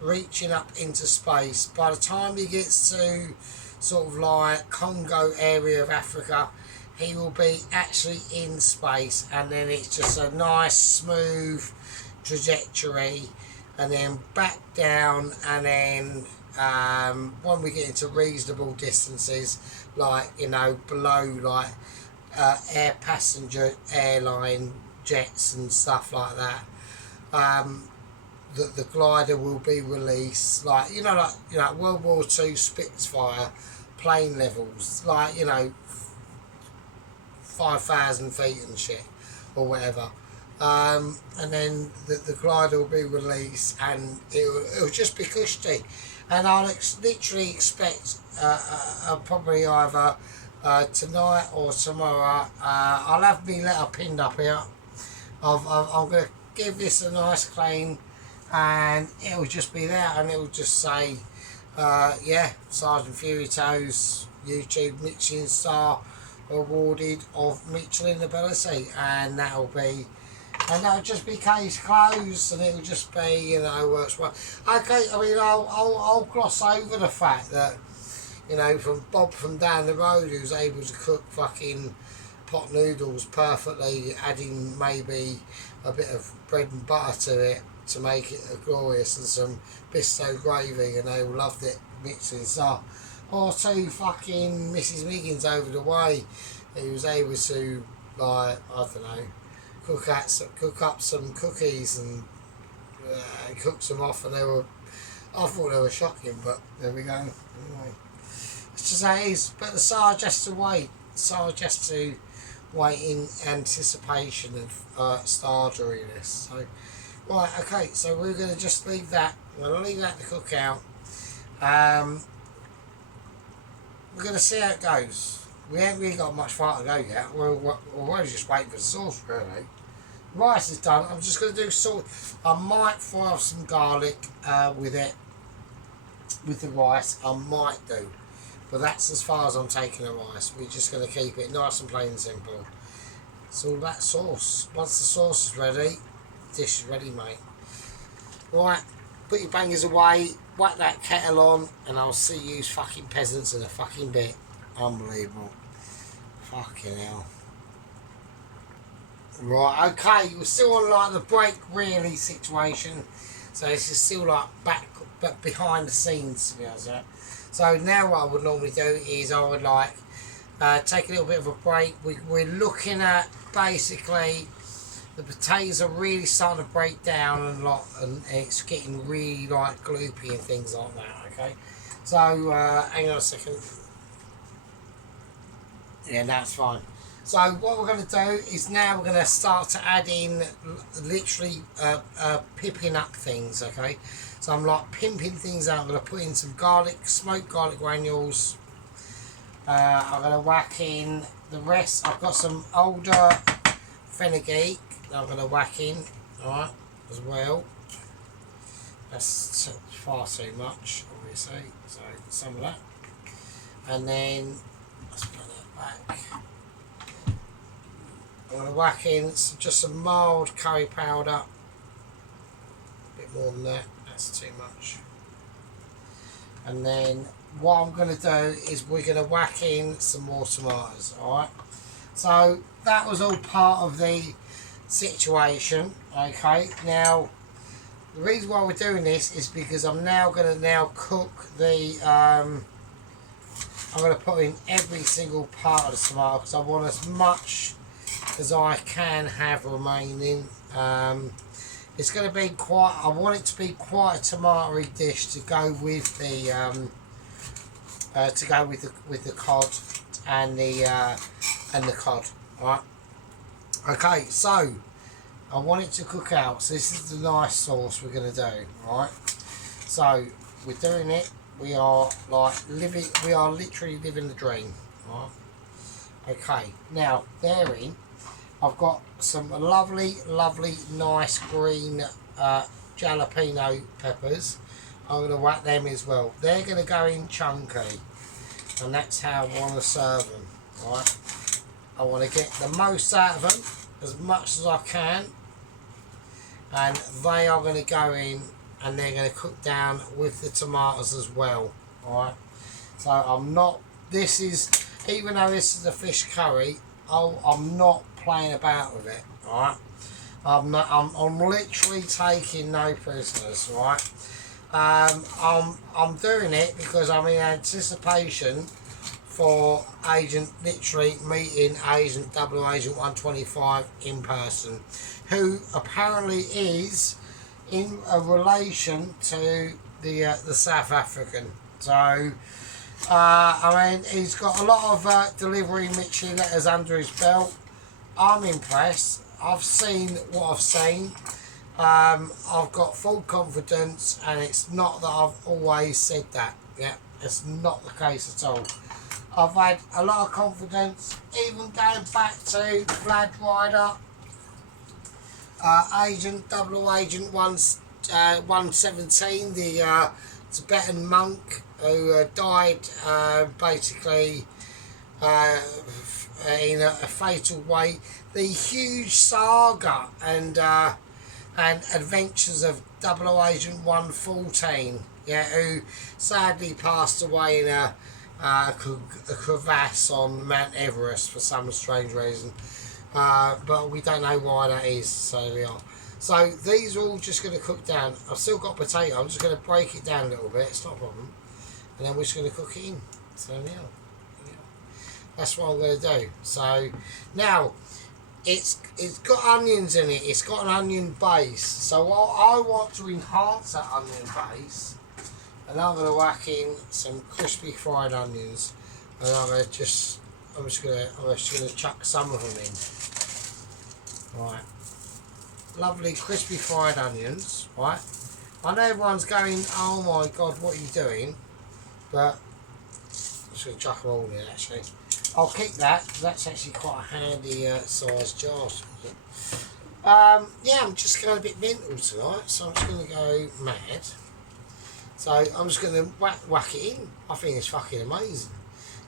reaching up into space. By the time he gets to sort of like Congo area of Africa, he will be actually in space, and then it's just a nice smooth trajectory, and then back down, and then when we get into reasonable distances, like, you know, below like air passenger airline jets and stuff like that. That the glider will be released, like World War II Spitfire plane levels, like 5,000 feet and shit, or whatever. And then the glider will be released, and it'll just be cushy. And I'll literally expect probably either tonight or tomorrow. I'll have me letter pinned up here. I'm going to give this a nice clean, and it'll just be there, and it'll just say, yeah, Sergeant Fury Toes YouTube Michelin Star awarded of Michelin ability, and that'll just be case closed, and it'll just be, works well. Okay, I mean, I'll gloss over the fact that, from Bob from down the road, who's able to cook fucking pot noodles perfectly, adding maybe a bit of bread and butter to it to make it glorious, and some Bisto gravy, and they all loved it, mixing stuff. Or to fucking Mrs. Miggins over the way, who was able to, like, I don't know, cook up some cookies and cook them off, and I thought they were shocking, but there we go. Anyway, it's just how it is. But the Sarge has to wait. Sarge has to wait in anticipation of stardery this. So, right, okay, so we're going to just leave that. We're going to leave that to cook out. We're going to see how it goes. We ain't really got much far to go yet. We're just waiting for the sauce, really. Rice is done. I'm just going to do salt. I might fry some garlic with it, with the rice. I might do. But that's as far as I'm taking the rice. We're just going to keep it nice and plain and simple. It's all about sauce. Once the sauce is ready, the dish is ready, mate. Right, put your bangers away, whack that kettle on, and I'll see you fucking peasants in a fucking bit. Unbelievable. Fucking hell. Right, okay, we're still on like the break really situation. So this is still like but behind the scenes, to be honest. So now what I would normally do is I would like take a little bit of a break. We're looking at basically the potatoes are really starting to break down a lot, and it's getting really like gloopy and things like that. Okay, so hang on a second. Yeah, that's fine. So what we're going to do is now we're going to start to add in literally pipping up things. Okay, so I'm like pimping things out. I'm going to put in some garlic, smoked garlic granules. I'm going to whack in the rest. I've got some older fenugreek that I'm going to whack in, alright, as well. That's far too much, obviously, so some of that. And then, let's put that back. I'm going to whack in just some mild curry powder. A bit more than that, that's too much. And then what I'm going to do is we're going to whack in some more tomatoes, alright? So that was all part of the situation, okay? Now, the reason why we're doing this is because I'm now going to cook the, I'm going to put in every single part of the tomato because I want as much as I can have remaining. It's going to be I want it to be quite a tomatoey dish to go with the with the cod and the cod. Alright. Okay, so I want it to cook out. So this is the nice sauce we're going to do. Alright. So we're doing it. We are literally living the dream. Alright. Okay. Now therein, I've got some lovely, nice green jalapeno peppers. I'm going to whack them as well. They're going to go in chunky, and that's how I want to serve them. Right? I want to get the most out of them, as much as I can, and they are going to go in, and they're going to cook down with the tomatoes as well. Alright? So I'm not. This is, even though this is a fish curry, I'm not playing about with it, right? I'm literally taking no prisoners, right? I'm doing it because I'm in anticipation for Agent, literally meeting Agent 125 in person, who apparently is in a relation to the South African. So I mean, he's got a lot of delivery Mitchie letters under his belt. I'm impressed. I've seen what I've seen. I've got full confidence, and it's not that I've always said that. Yeah, it's not the case at all. I've had a lot of confidence, even going back to Vlad Ryder, Agent 117, the Tibetan monk who died basically in a fatal way. The huge saga and adventures of Agent 114, yeah, who sadly passed away in a crevasse on Mount Everest for some strange reason, but we don't know why that is, so we are. So these are all just going to cook down. I've still got potato. I'm just going to break it down a little bit. It's not a problem. And then we're just going to cook it in. So yeah, that's what I'm going to do. So now it's got onions in it. It's got an onion base. So I want to enhance that onion base, and I'm going to whack in some crispy fried onions, and I'm just going to chuck some of them in. Right. Lovely crispy fried onions, right? I know everyone's going, oh my god, what are you doing? But I'm just going to chuck them all in actually. I'll keep that, because that's actually quite a handy size jar. Yeah, I'm just going a bit mental tonight, so I'm just going to go mad. So I'm just going to whack it in. I think it's fucking amazing.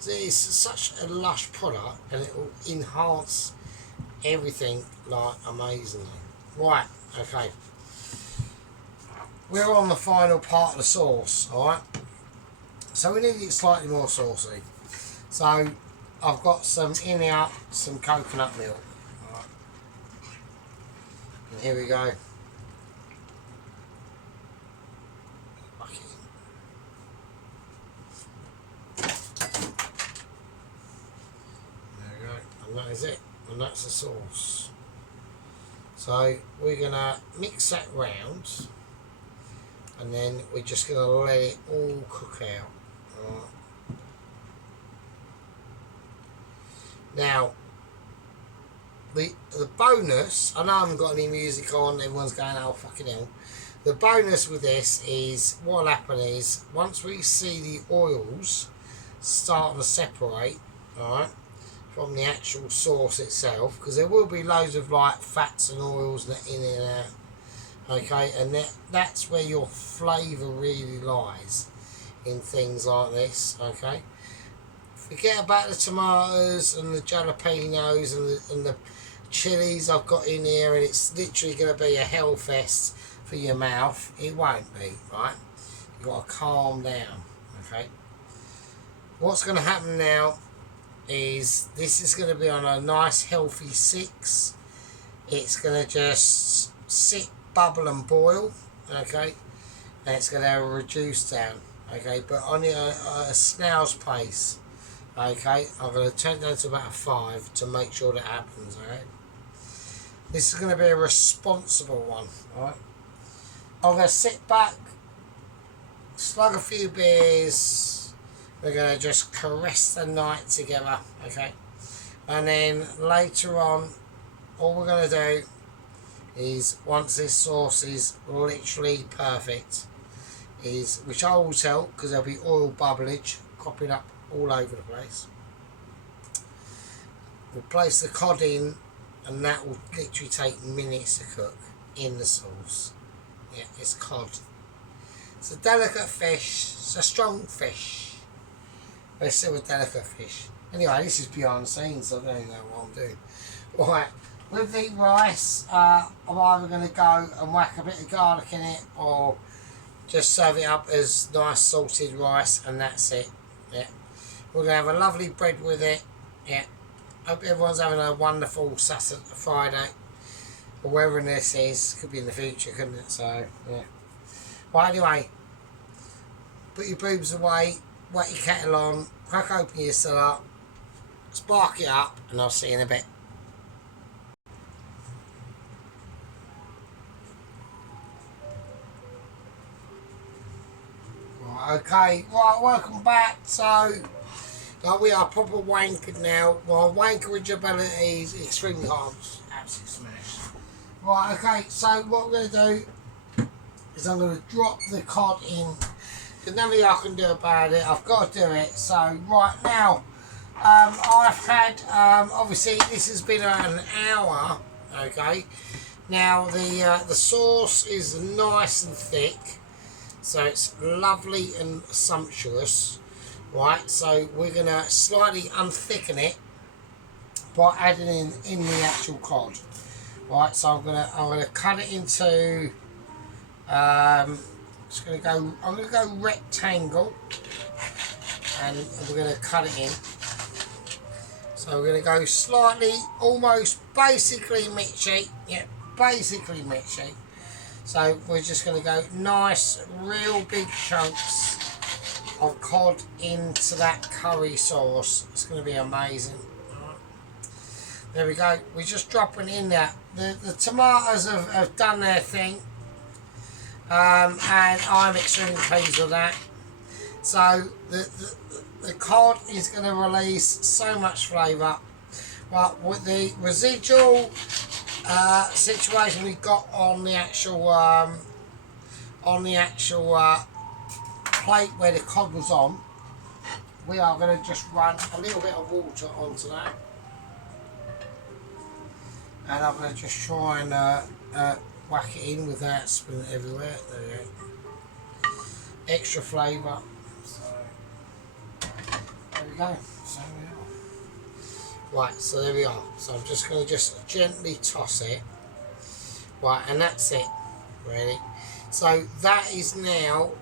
So it's such a lush product, and it will enhance everything like amazingly. Right, okay. We're on the final part of the sauce, alright? So we need it slightly more saucy. So I've got some in here, some coconut milk. Alright. And here we go. There we go. And that is it. And that's the sauce. So we're going to mix that round, and then we're just going to let it all cook out. Right. Now, the bonus, I know I haven't got any music on, everyone's going, oh fucking hell. The bonus with this is, what will happen is, once we see the oils starting to separate, alright, from the actual sauce itself, because there will be loads of like fats and oils in and out, okay, and that's where your flavour really lies, in things like this, okay. Forget about the tomatoes and the jalapenos and the chilies I've got in here, and it's literally going to be a hellfest for your mouth. It won't be, right? You've got to calm down, okay. What's going to happen now is this is going to be on a nice healthy 6. It's going to just sit, bubble and boil, okay, and it's going to reduce down, okay, but on a snail's pace, okay. I'm going to turn it down to about a 5 to make sure that happens, alright. This is going to be a responsible one, alright. I'm going to sit back, slug a few beers. We're going to just caress the night together, okay? And then later on, all we're going to do is, once this sauce is literally perfect, is, which I will tell, because there'll be oil bubblage cropping up all over the place. We'll place the cod in, and that will literally take minutes to cook in the sauce. Yeah, it's cod. It's a delicate fish, it's a strong fish. But it's still a delicate fish. Anyway, this is behind the scenes, so I don't even know what I'm doing. Right, with the rice, I'm either going to go and whack a bit of garlic in it, or just serve it up as nice salted rice, and that's it. Yeah, we're going to have a lovely bread with it. Yeah, hope everyone's having a wonderful Saturday, Friday, or wherever this is. Could be in the future, couldn't it? So, yeah. Well, anyway, put your boobs away. Whack your kettle on, crack open your cellar, spark it up, and I'll see you in a bit. Right, okay, right, welcome back. So, we are proper wankered now. My wankerage ability is extremely hard. Absolutely smashed. Right, okay, so what we're going to do is I'm going to drop the cod in. There's nothing I can do about it. I've got to do it. So, right now, I've had, obviously, this has been around an hour, okay. Now, the sauce is nice and thick. So it's lovely and sumptuous, right? So we're gonna slightly unthicken it by adding in the actual cod, right? So I'm gonna cut it into. I'm gonna go rectangle, and we're gonna cut it in. So we're gonna go slightly, almost basically Mitchy, yeah, basically Mitchy. So we're just going to go nice, real big chunks of cod into that curry sauce. It's going to be amazing. Right. There we go. We're just dropping in there. The tomatoes have done their thing. And I'm extremely pleased with that. So the cod is going to release so much flavour. But with the residual situation we got on the actual plate where the cod was on, we are going to just run a little bit of water onto that, and I'm going to just try and whack it in without spilling it everywhere. There we go. Extra flavour. So there we go. So we are. Right, so there we are. So I'm just going to just gently toss it. Right, and that's it, really. So that is now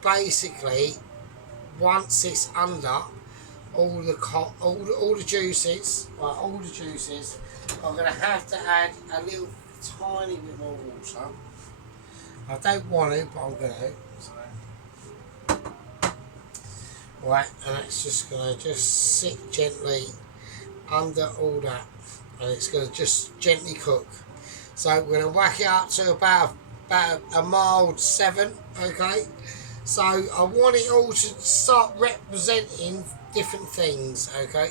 basically, once it's under all the juices, right, all the juices, I'm going to have to add a little tiny bit more water. I don't want to, but I'm going to. So. Right, and it's just going to just sit gently under all that, and it's going to just gently cook. So we're going to whack it up to about a mild 7, okay. So I want it all to start representing different things, okay.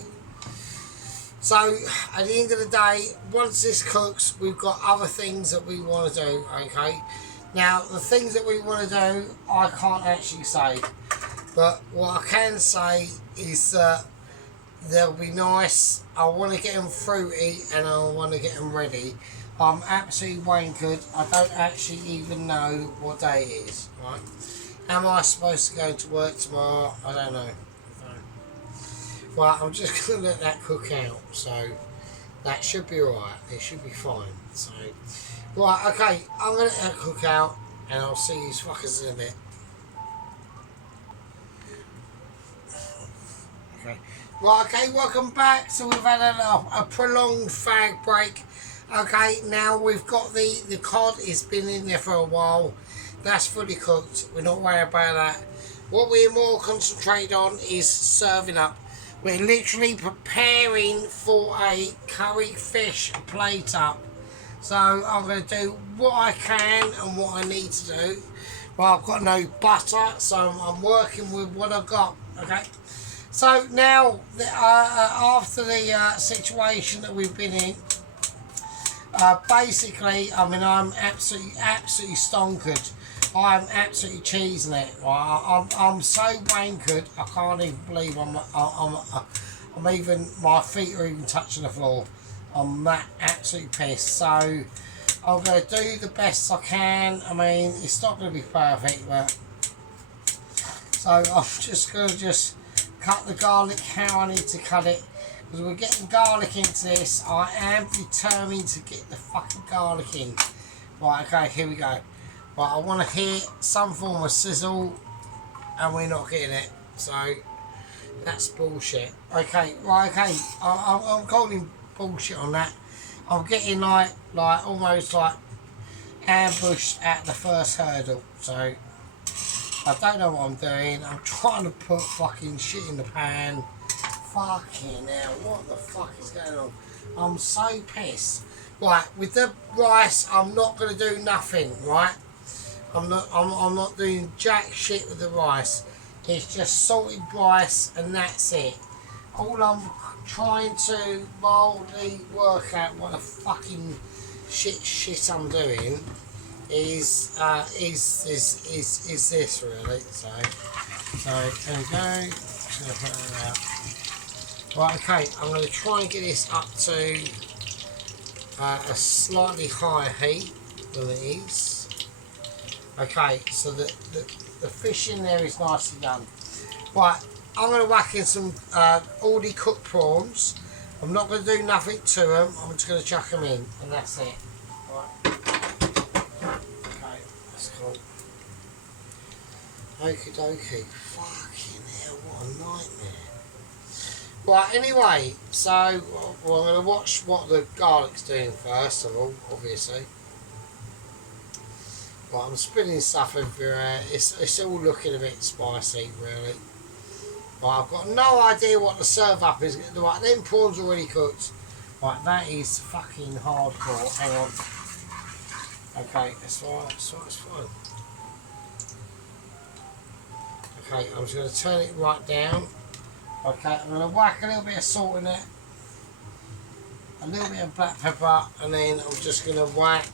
So at the end of the day, once this cooks, we've got other things that we want to do, okay. Now the things that we want to do, I can't actually say, but what I can say is that they'll be nice. I want to get them fruity, and I want to get them ready. I'm absolutely wankered. I don't actually even know what day it is, right? Am I supposed to go to work tomorrow? I don't know. Well, I'm just going to let that cook out, so that should be alright. It should be fine. So, right, okay, I'm going to let that cook out, and I'll see you fuckers in a bit. Okay. Right, okay, welcome back. So we've had a prolonged fag break. Okay, now we've got the cod. It's been in there for a while. That's fully cooked. We're not worried about that. What we're more concentrated on is serving up. We're literally preparing for a curry fish plate up. So I'm going to do what I can and what I need to do. Well, I've got no butter, so I'm working with what I've got. Okay. So now, after the situation that we've been in, basically, I mean, I'm absolutely stonkered. I'm absolutely cheesing it. I'm so wankered, I can't even believe I'm even, my feet are even touching the floor. I'm that absolutely pissed. So I'm going to do the best I can. I mean, it's not going to be perfect, but so I'm just going to cut the garlic how I need to cut it, because we're getting garlic into this. I am determined to get the fucking garlic in. Right, okay, here we go. Right, I want to hear some form of sizzle, and we're not getting it, so that's bullshit. Okay, right, okay, I'm calling bullshit on that. I'm getting like almost like ambushed at the first hurdle, so I don't know what I'm doing. I'm trying to put fucking shit in the pan. Fucking hell, what the fuck is going on? I'm so pissed. Right, with the rice, I'm not going to do nothing, right? I'm not doing jack shit with the rice. It's just salted rice and that's it. All I'm trying to mildly work out what the fucking shit I'm doing is this really. So there we go. Just gonna put that out. Right, okay, I'm going to try and get this up to a slightly higher heat than it is. Okay, so the fish in there is nicely done. Right, I'm going to whack in some already cooked prawns. I'm not going to do nothing to them, I'm just going to chuck them in, and that's it. Right. Okay, that's cool. Okie dokie. Fucking hell, what a nightmare. Right, anyway, so well, I'm going to watch what the garlic's doing first of all, obviously. Right, I'm spilling stuff everywhere. It's all looking a bit spicy, really. Right, I've got no idea what the serve up is. Right, them prawns already cooked. Right, that is fucking hardcore. Hang on. Okay, that's alright, that's fine. Okay, I'm just going to turn it right down. Okay, I'm going to whack a little bit of salt in it, a little bit of black pepper, and then I'm just going to whack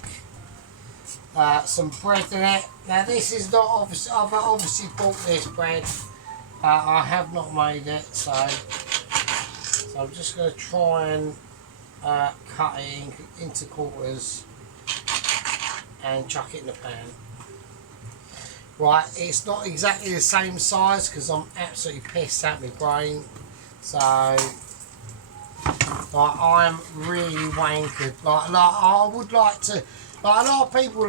some bread in it. Now this is not obviously, I've obviously bought this bread, I have not made it, so I'm just going to try and cut it into quarters and chuck it in the pan. Right, it's not exactly the same size because I'm absolutely pissed at my brain. So, like, I'm really wankered. Like I would like to. Like, a lot of people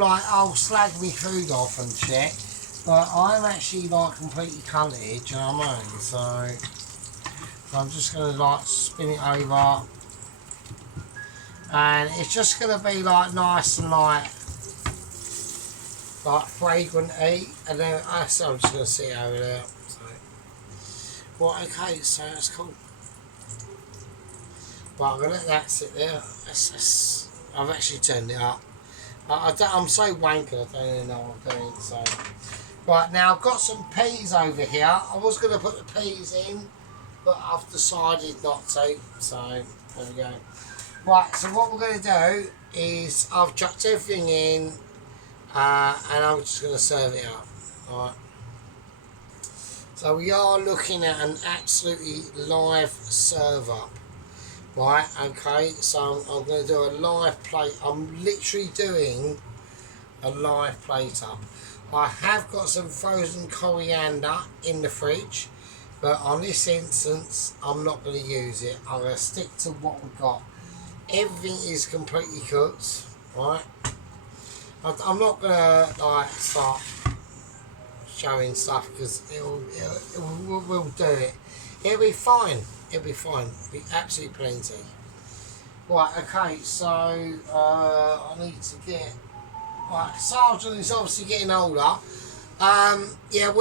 slag me food off and shit, but I'm actually like completely cunted. Do you know what I mean? So I'm just gonna spin it over, and it's just gonna be nice and fragrant-y, and then I'm just going to sit it over there. So. Right, okay, so that's cool. Right, I'm going to let that sit there. I've actually turned it up. I'm so wanker, I don't even know what I'm doing. So. Right, now I've got some peas over here. I was going to put the peas in, but I've decided not to. So, there we go. Right, so what we're going to do is I've chucked everything in. And I'm just going to serve it up. Alright. So we are looking at an absolutely live serve up. Right, okay, so I'm going to do a live plate. I'm literally doing a live plate up. I have got some frozen coriander in the fridge, but on this instance, I'm not going to use it. I'm going to stick to what we've got. Everything is completely cooked, right? I'm not gonna start showing stuff because we'll do it. It'll be fine. It'll be fine. It'll be absolutely plenty. Right. Okay. So I need to get. Right. Sergeant is obviously getting older. Yeah.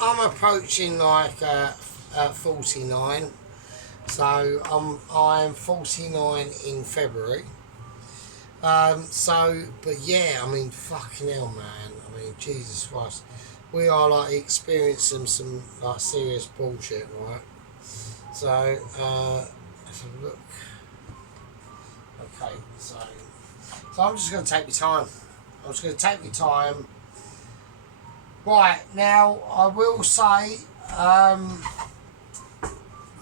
I'm approaching 49. So I'm 49 in February. But yeah, I mean, fucking hell, man. I mean, Jesus Christ. We are, experiencing some, serious bullshit, right? So, let's have a look. Okay, so I'm just going to take my time. I'm just going to take my time. Right, now, I will say, I'm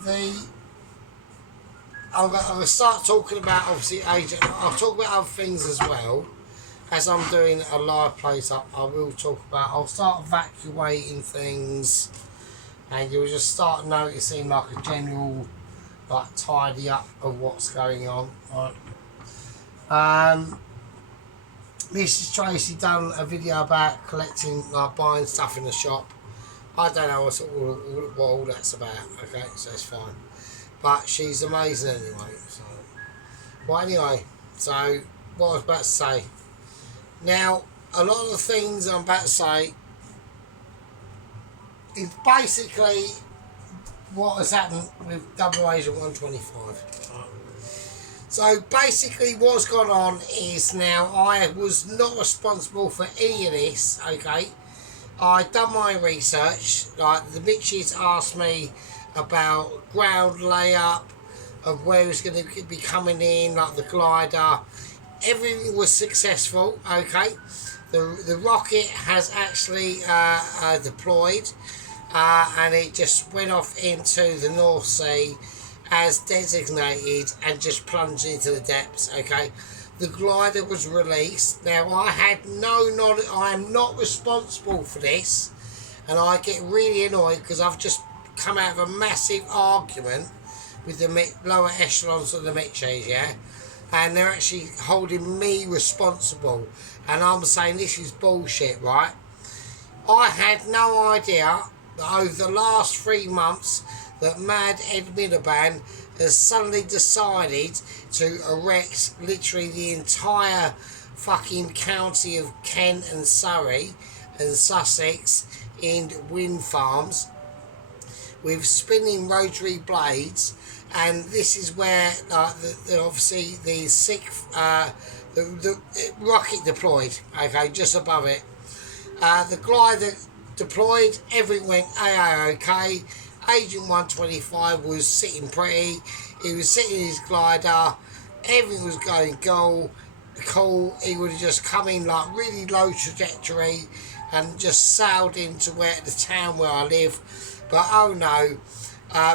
going to start talking about, obviously, agent. I'll talk about other things as well. As I'm doing a live place up, I'll start evacuating things, and you'll just start noticing a general, tidy up of what's going on. Right. Mrs. Tracy done a video about collecting, buying stuff in the shop. I don't know what all that's about, okay, so it's fine. But she's amazing anyway. So. Well, anyway, so what I was about to say. Now, a lot of the things I'm about to say, is basically what has happened with Double Agent 125. So basically what's gone on is now I was not responsible for any of this, okay? I done my research, like the bitches asked me about ground layup, of where it's going to be coming in, like the glider. Everything was successful, okay? The rocket has actually deployed, and it just went off into the North Sea as designated and just plunged into the depths, okay? The glider was released. Now, I had no knowledge, I am not responsible for this, and I get really annoyed because I've just come out of a massive argument with the lower echelons of the Mitchies, yeah? And they're actually holding me responsible, and I'm saying this is bullshit, right? I had no idea that over the last 3 months that Mad Ed Miliband has suddenly decided to erect literally the entire fucking county of Kent and Surrey and Sussex in wind farms with spinning rotary blades. And this is where obviously the sixth the rocket deployed, okay, just above it. The glider deployed, everything went A-OK. Agent 125 was sitting pretty. He was sitting in his glider. Everything was going cool. He would have just come in like really low trajectory and just sailed into the town where I live. But oh no,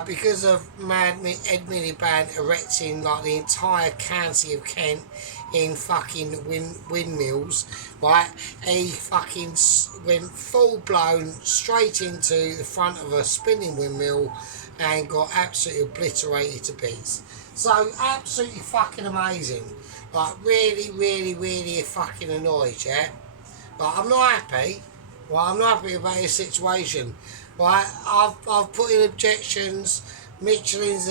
because of Mad Ed Miliband erecting like the entire county of Kent in fucking windmills, right? He fucking went full blown straight into the front of a spinning windmill and got absolutely obliterated to bits. So absolutely fucking amazing. Like really fucking annoyed, yeah? But I'm not happy. Well, I'm not happy about this situation. Right, I've put in objections. Michelin's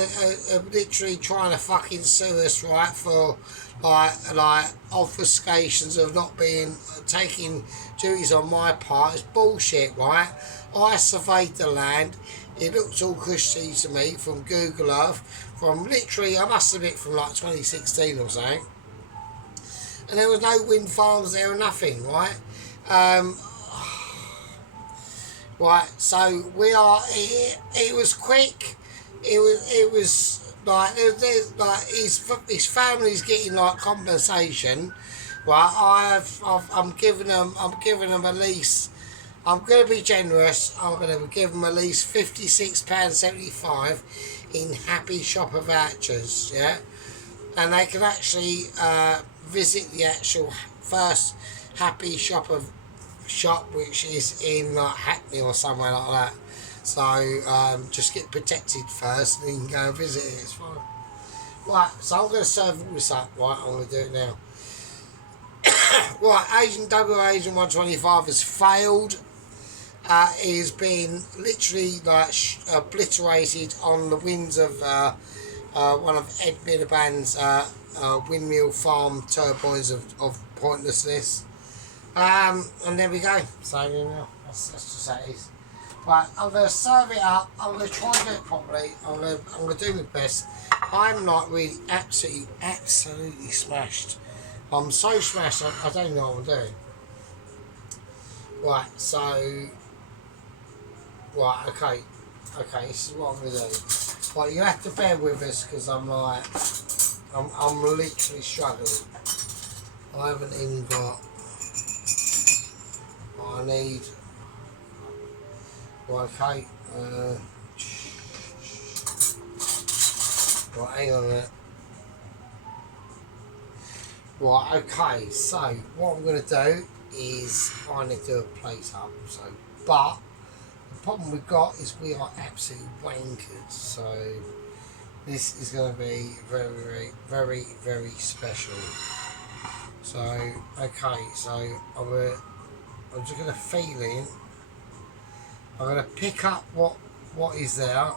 are literally trying to fucking sue us, right, for like obfuscations of not being taking duties on my part. It's bullshit, right? I surveyed the land. It looked all cushy to me from Google Earth, from literally, I must admit, from like 2016 or something. And there was no wind farms there or nothing, right? Right, so we are. It was quick. It was like there's like his family's getting like compensation. Right, I'm giving them at least. I'm going to be generous. I'm going to give them at least £56.75 in Happy Shopper vouchers. Yeah, and they can actually visit the actual first Happy Shopper shop, which is in like Hackney or somewhere like that. So just get protected first and then you can go and visit it. It's fine. Right, so I'm going to serve all this up. Right, I'm going to do it now. Right, Agent 125 has failed. It has been literally like obliterated on the winds of one of Ed Miliband's windmill farm turbines of pointlessness. And there we go. So you know, that's just how it is. Right, I'm going to serve it up. I'm going to try and do it properly. I'm going to do my best. I'm not really absolutely smashed. I'm so smashed I don't know what I'm doing. Right, so okay, this is what I'm going to do. Right, you have to bear with us because I'm literally struggling. I haven't even got what I need. Okay, right, hang on a minute. Right, okay, so what I'm going to do is I need to do a plate up. So, but the problem we've got is we are absolute wankers. So this is going to be very special. So okay, so I'm just going to feel in. I'm going to pick up what is there.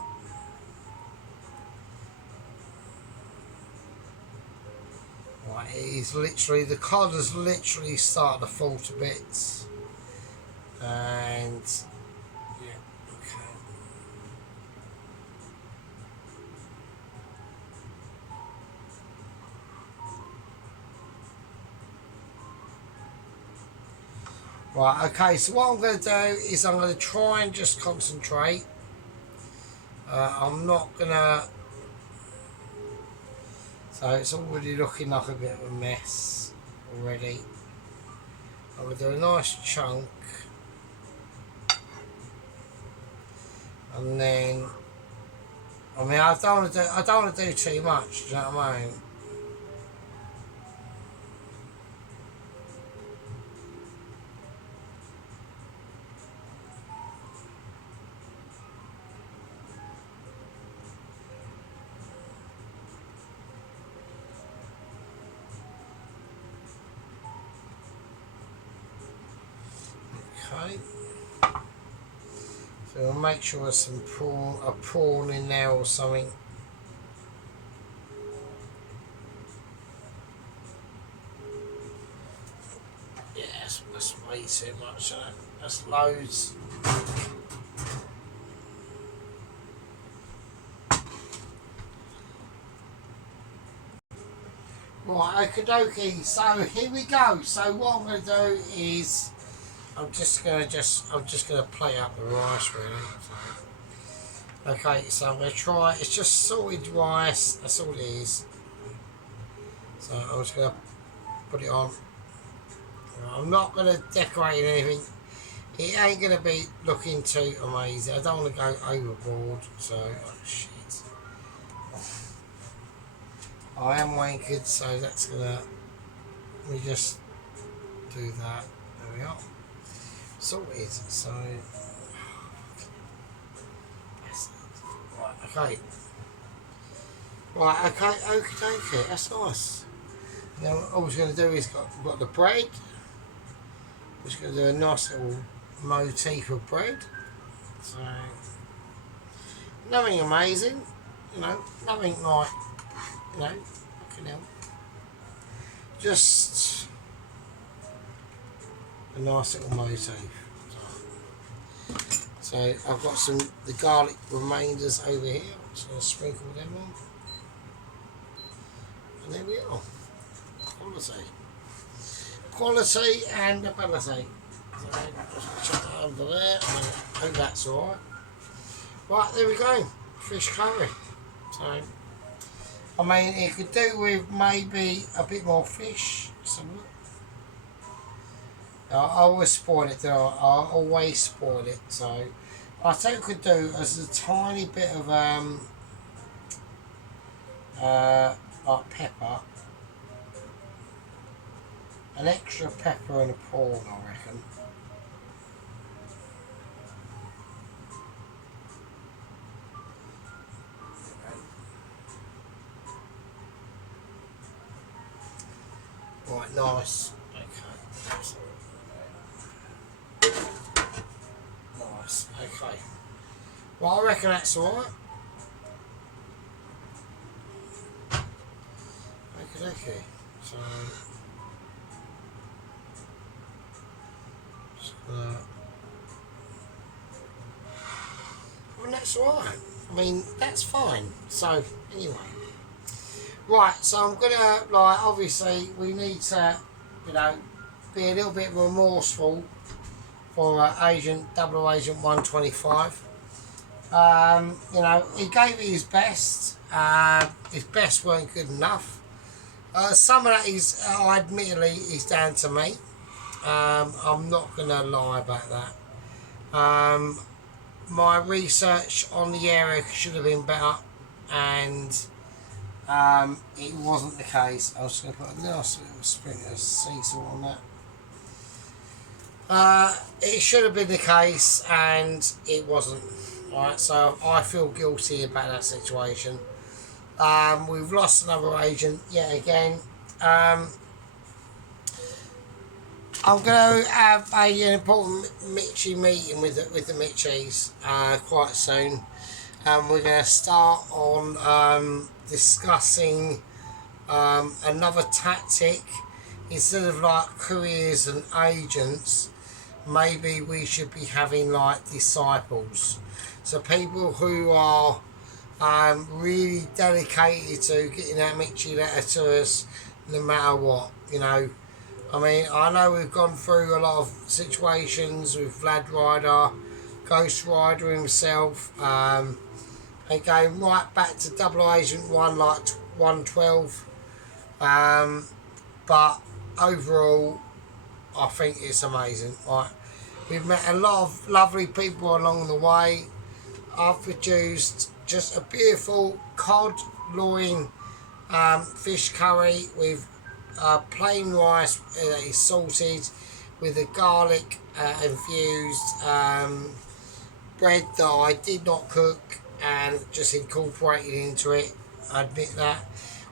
Right, it is literally, the cod has literally started to fall to bits. And, yeah, Right, okay, so what I'm going to do is I'm going to try and just concentrate. I'm not going to... So it's already looking like a bit of a mess already. I'm going to do a nice chunk. And then... I mean, I don't want to do too much, do you know what I mean? Okay. So we'll make sure there's some prawn in there or something. Yeah, that's way too much. That's loads. Right, okie dokie. So here we go. So what I'm going to do is I'm just gonna play up the rice really. So, okay, so I'm gonna try. It's just salted rice. That's all it is. So I'm just gonna put it on. I'm not gonna decorate anything. It ain't gonna be looking too amazing. I don't want to go overboard. So oh shit. I am wankered, so that's gonna. Let me just do that. There we are. Sorted. So. Right, okay. Right, okay, that's nice. Now all we're going to do is got the bread. We're just going to do a nice little motif of bread. So, nothing amazing, you know, nothing like, you know, fucking hell. Just a nice little motif. So I've got the garlic remainders over here. I'm just going to sprinkle them on. And there we are. Quality and ability. So just chuck that over there. And I hope that's alright. Right, there we go. Fish curry. So, I mean, it could do with maybe a bit more fish. I always spoil it, though. I always spoil it. So, I think I could do as a tiny bit of like pepper, an extra pepper and a prawn, I reckon. Right, nice. Okay. Nice. Okay. Well, I reckon that's alright. Okay. So, well, that's alright. I mean, that's fine. So, anyway. Right, so I'm gonna, like, obviously, we need to, you know, be a little bit remorseful for Double Agent 125. You know, he gave it his best. His best weren't good enough. Some of that is, admittedly, is down to me. I'm not going to lie about that. My research on the area should have been better, and it wasn't the case. I was going to put a nice little sprinkle of sea salt on that. It should have been the case, and it wasn't. Right, so I feel guilty about that situation. We've lost another agent yet again. I'm going to have an important Mitchie meeting with the Mitchies quite soon. We're going to start on discussing another tactic. Instead of like couriers and agents, maybe we should be having like disciples. So people who are really dedicated to getting that Mitchie letter to us no matter what, you know. I mean, I know we've gone through a lot of situations with Vlad Ryder, Ghost Rider himself, and going right back to Double Agent 1, like 112. But overall, I think it's amazing. Right, we've met a lot of lovely people along the way. I've produced just a beautiful cod loin fish curry with plain rice that is salted with a garlic infused bread that I did not cook and just incorporated into it. I admit that,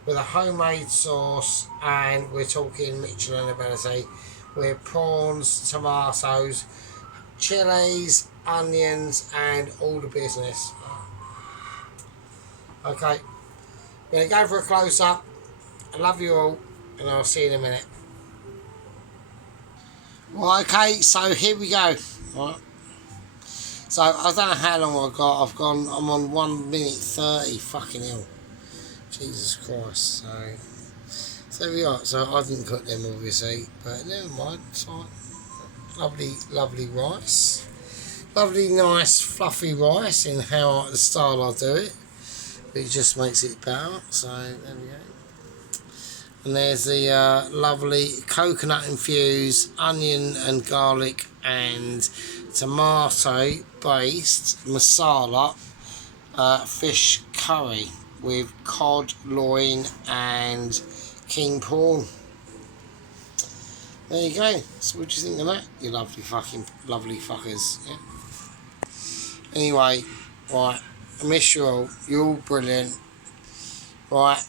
with a homemade sauce, and we're talking Michelin ability with prawns, tomatoes, chilies, onions, and all the business. Okay, we're going to go for a close up. I love you all, and I'll see you in a minute. Well, okay, so here we go. Right. So I don't know how long I got. I'm on 1 minute 30. Fucking hell. Jesus Christ. So there we are. So I didn't cook them obviously, but never mind. It's fine. Lovely, lovely rice. Lovely, nice, fluffy rice in how the style I do it. It just makes it better. So there we go. And there's the lovely coconut infused onion and garlic and tomato based masala fish curry with cod, loin and king prawn. There you go. So what do you think of that, you lovely fuckers? Yeah? Anyway, right, I miss you all. You're all brilliant. Right,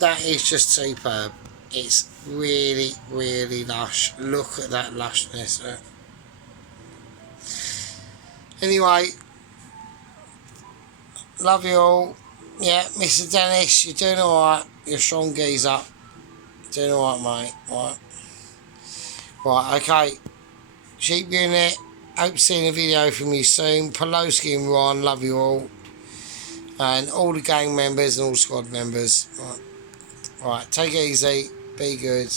that is just superb. It's really, really lush. Look at that lushness. Anyway, love you all. Yeah, Mr. Dennis, you're doing alright. You're a strong geezer. Doing alright, mate. Right. Right, okay. Sheep Unit. Hope seeing a video from you soon. Poloski and Ron, love you all. And all the gang members and all squad members. Right. Right, take it easy. Be good.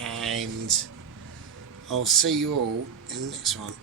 And I'll see you all in the next one.